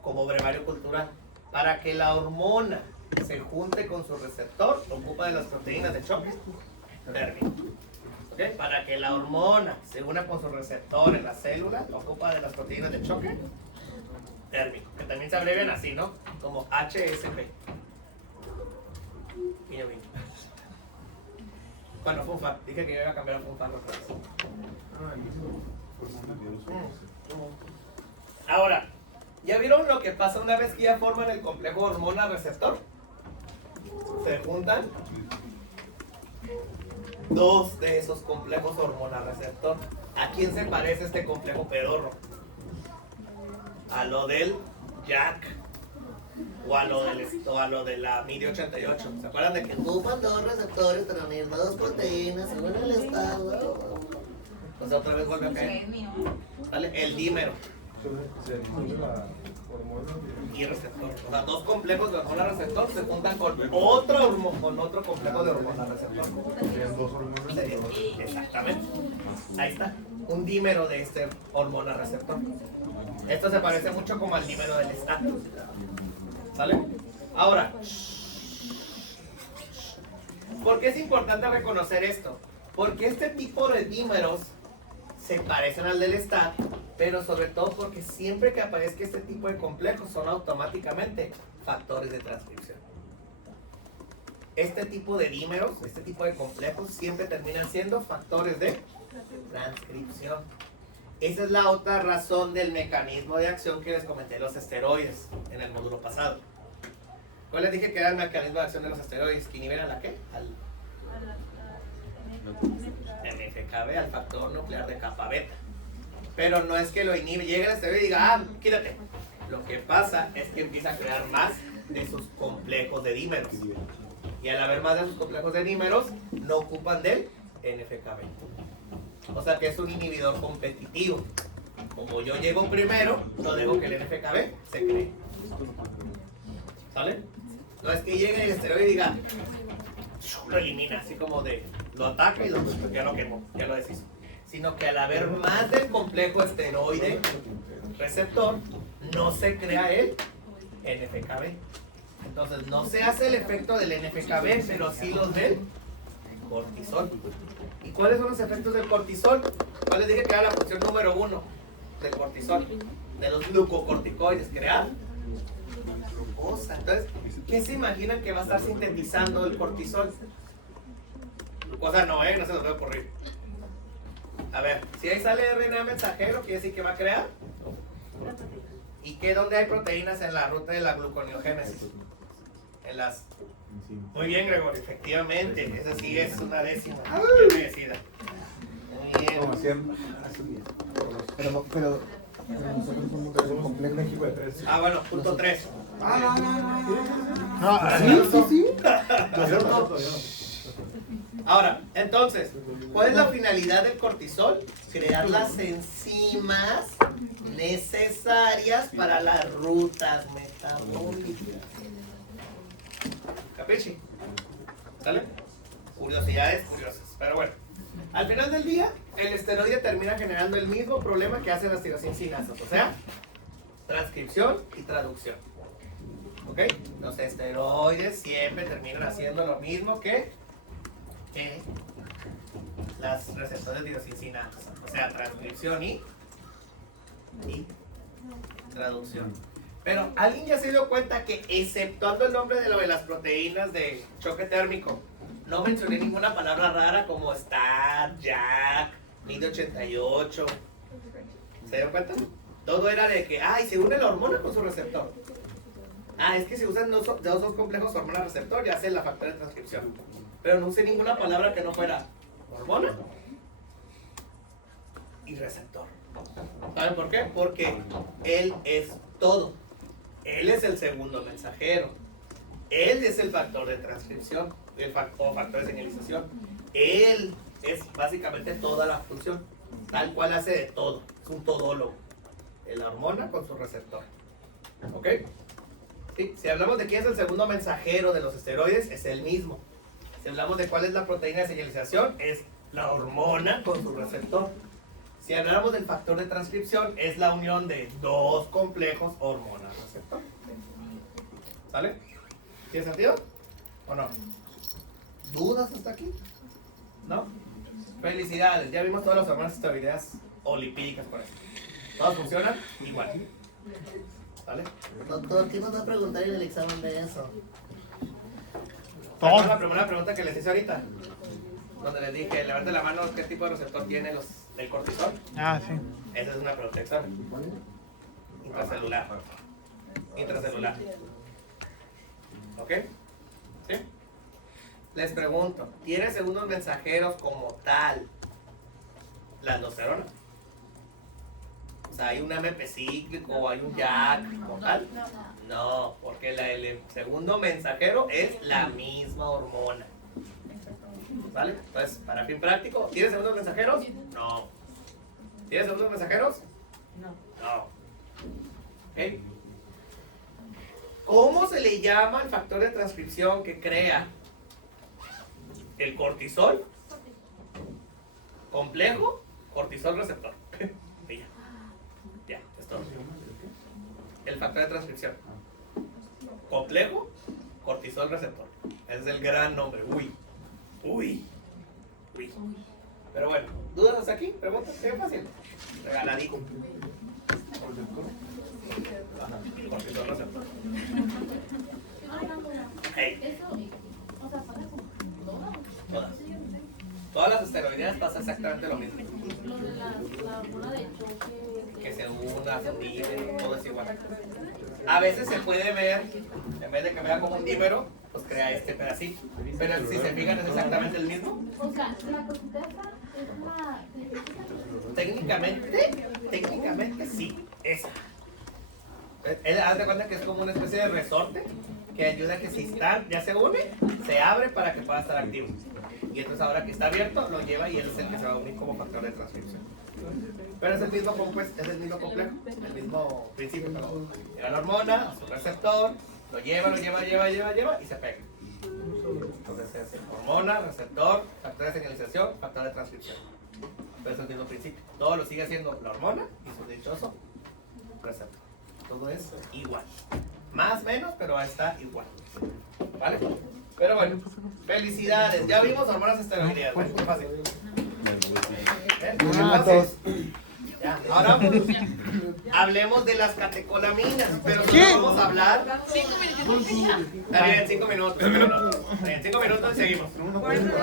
como brevario cultural, para que la hormona se junte con su receptor, ocupa de las proteínas de choque térmico. ¿Okay? Para que la hormona se una con su receptor en la célula, ocupa de las proteínas de choque térmico, que también se abrevian así, ¿no? Como HSP. Y yo vine. Bueno, FUNFA, dije que yo iba a cambiar a FUNFA otra vez. Ahora, ¿ya vieron lo que pasa una vez que ya forman el complejo hormona-receptor? Se juntan dos de esos complejos hormona-receptor. ¿A quién se parece este complejo pedorro? ¿A lo del Jack o a lo de la MIDI88? ¿Se acuerdan de que ocupan dos receptores para unir dos proteínas según el estado? O sea, otra vez vuelve a caer. ¿Vale? El dímero Se disuelve la hormona. y receptor. O sea, dos complejos de hormona receptor se juntan con otro complejo de hormona receptor. Serían dos hormonas. Exactamente. Ahí está. Un dímero de este hormona receptor. Esto se parece mucho como al dímero del estato. ¿Sale? Ahora, ¿por qué es importante reconocer esto? Porque este tipo de dímeros se parecen al del STAT, pero sobre todo porque siempre que aparezca este tipo de complejos son automáticamente factores de transcripción. Este tipo de dímeros, este tipo de complejos siempre terminan siendo factores de transcripción. Esa es la otra razón del mecanismo de acción que les comenté, los esteroides, en el módulo pasado. ¿Cuál les dije que era el mecanismo de acción de los esteroides? ¿Que inhiben a la qué? Al NFKB, al factor nuclear de capa beta. Pero no es que lo inhibe, llega el esteroide y diga, ah, quítate. Lo que pasa es que empieza a crear más de sus complejos de dímeros. Y al haber más de sus complejos de dímeros, no ocupan del NFKB. O sea que es un inhibidor competitivo. Como yo llego primero, no dejo que el NFKB se cree. ¿Sale? No es que llegue el esteroide y diga, lo elimina, así como de, lo ataca y ya lo quemó, ya lo deshizo. Sino que al haber más del complejo esteroide receptor, no se crea el NFKB. Entonces no se hace el efecto del NFKB, pero sí los del cortisol. ¿Y cuáles son los efectos del cortisol? ¿Cuál les dije que era la función número 1 del cortisol? De los glucocorticoides, crear glucosa. Entonces, ¿qué se imaginan que va a estar sintetizando el cortisol? Glucosa no, no se nos debe ocurrir. A ver, si ahí sale RNA mensajero, quiere decir que va a crear. ¿Y qué? ¿Dónde hay proteínas en la ruta de la gluconeogénesis? En las... Muy bien, Gregorio, efectivamente, esa sí es una décima. Bien merecida. Muy bien. Como siempre. Pero nosotros somos un complejo. México de tres. Ah, bueno, punto 3. Sí. Ahora, entonces, ¿cuál es la finalidad del cortisol? Crear las enzimas necesarias para las rutas metabólicas. ¿Capichi? ¿Sale? Curiosidades curiosas. Pero bueno, al final del día, el esteroide termina generando el mismo problema que hacen las tirosina sinasas. O sea, transcripción y traducción. ¿Ok? Los esteroides siempre terminan haciendo lo mismo que las receptores de tirosina. O sea, transcripción y traducción. Pero alguien ya se dio cuenta que, exceptuando el nombre de lo de las proteínas de choque térmico, no mencioné ninguna palabra rara como STAR, JAK, MID88. ¿Se dio cuenta? Todo era de que, y se une la hormona con su receptor. Es que se usan dos complejos hormona-receptor y hacen la factor de transcripción. Pero no usé ninguna palabra que no fuera hormona y receptor. ¿Saben por qué? Porque él es todo. Él es el segundo mensajero. Él es el factor de transcripción o factor de señalización. Él es básicamente toda la función. Tal cual hace de todo. Es un todólogo. La hormona con su receptor. ¿Ok? ¿Sí? Si hablamos de quién es el segundo mensajero de los esteroides, es el mismo. Si hablamos de cuál es la proteína de señalización, es la hormona con su receptor. Si hablamos del factor de transcripción, es la unión de dos complejos hormona-receptor. ¿Sale? ¿Tiene sentido? ¿O no? ¿Dudas hasta aquí? ¿No? Felicidades, ya vimos todas las hormonas esteroideas o lipídicas por eso. Todas funcionan igual. ¿Vale? Doctor, ¿qué nos va a preguntar en el examen de eso? Esta es la primera pregunta que les hice ahorita. Donde les dije, levante la mano, ¿qué tipo de receptor tiene el cortisol? Sí. Esa es una pregunta de examen. Intracelular. Intracelular. ¿Ok? ¿Sí? Les pregunto, ¿tiene segundos mensajeros como tal la aldosterona? O sea, ¿hay un AMP cíclico o hay un JAK como tal? No, porque el segundo mensajero es la misma hormona. ¿Vale? Entonces, para fin práctico, ¿tiene segundos mensajeros? No. ¿Tiene segundos mensajeros? No. ¿Ok? ¿Cómo se le llama al factor de transcripción que crea el cortisol? Complejo, cortisol receptor. Ya, es todo. El factor de transcripción. Complejo, cortisol receptor. Ese es el gran nombre. Uy. Pero bueno, ¿dudas hasta aquí? ¿Preguntas? ¿Qué fácil? Regaladito. Cortisol receptor. Hey. Todas las esteroideas pasa exactamente lo mismo. Lo de la hormona de choque. Que se una, se divide, todo es igual. A veces se puede ver, en vez de que vea como un dímero, pues crea este pedacito. Pero si se fijan es exactamente el mismo. O sea, la cosita esa es la... Técnicamente sí, esa. Él hace cuenta que es como una especie de resorte que ayuda a que si está, ya se une, se abre para que pueda estar activo. Y entonces ahora que está abierto, lo lleva y él es el que se va a unir como factor de transcripción. Pero es el mismo compuesto, es el mismo complejo, el mismo principio. Lleva la hormona, a su receptor, lo lleva y se pega. Entonces es hormona, receptor, factor de señalización, factor de transcripción. Pero es el mismo principio. Todo lo sigue haciendo la hormona y su dichoso receptor. Todo es igual. Más, menos, pero está igual. ¿Vale? Pero bueno, felicidades. Ya vimos hormonas esteroideas. ¿Ves? Qué fácil. Ya, ahora hablemos de las catecolaminas, pero solo vamos a hablar. 5 minutos. Está bien, 5 minutos. En 5 minutos seguimos. 5 minutos.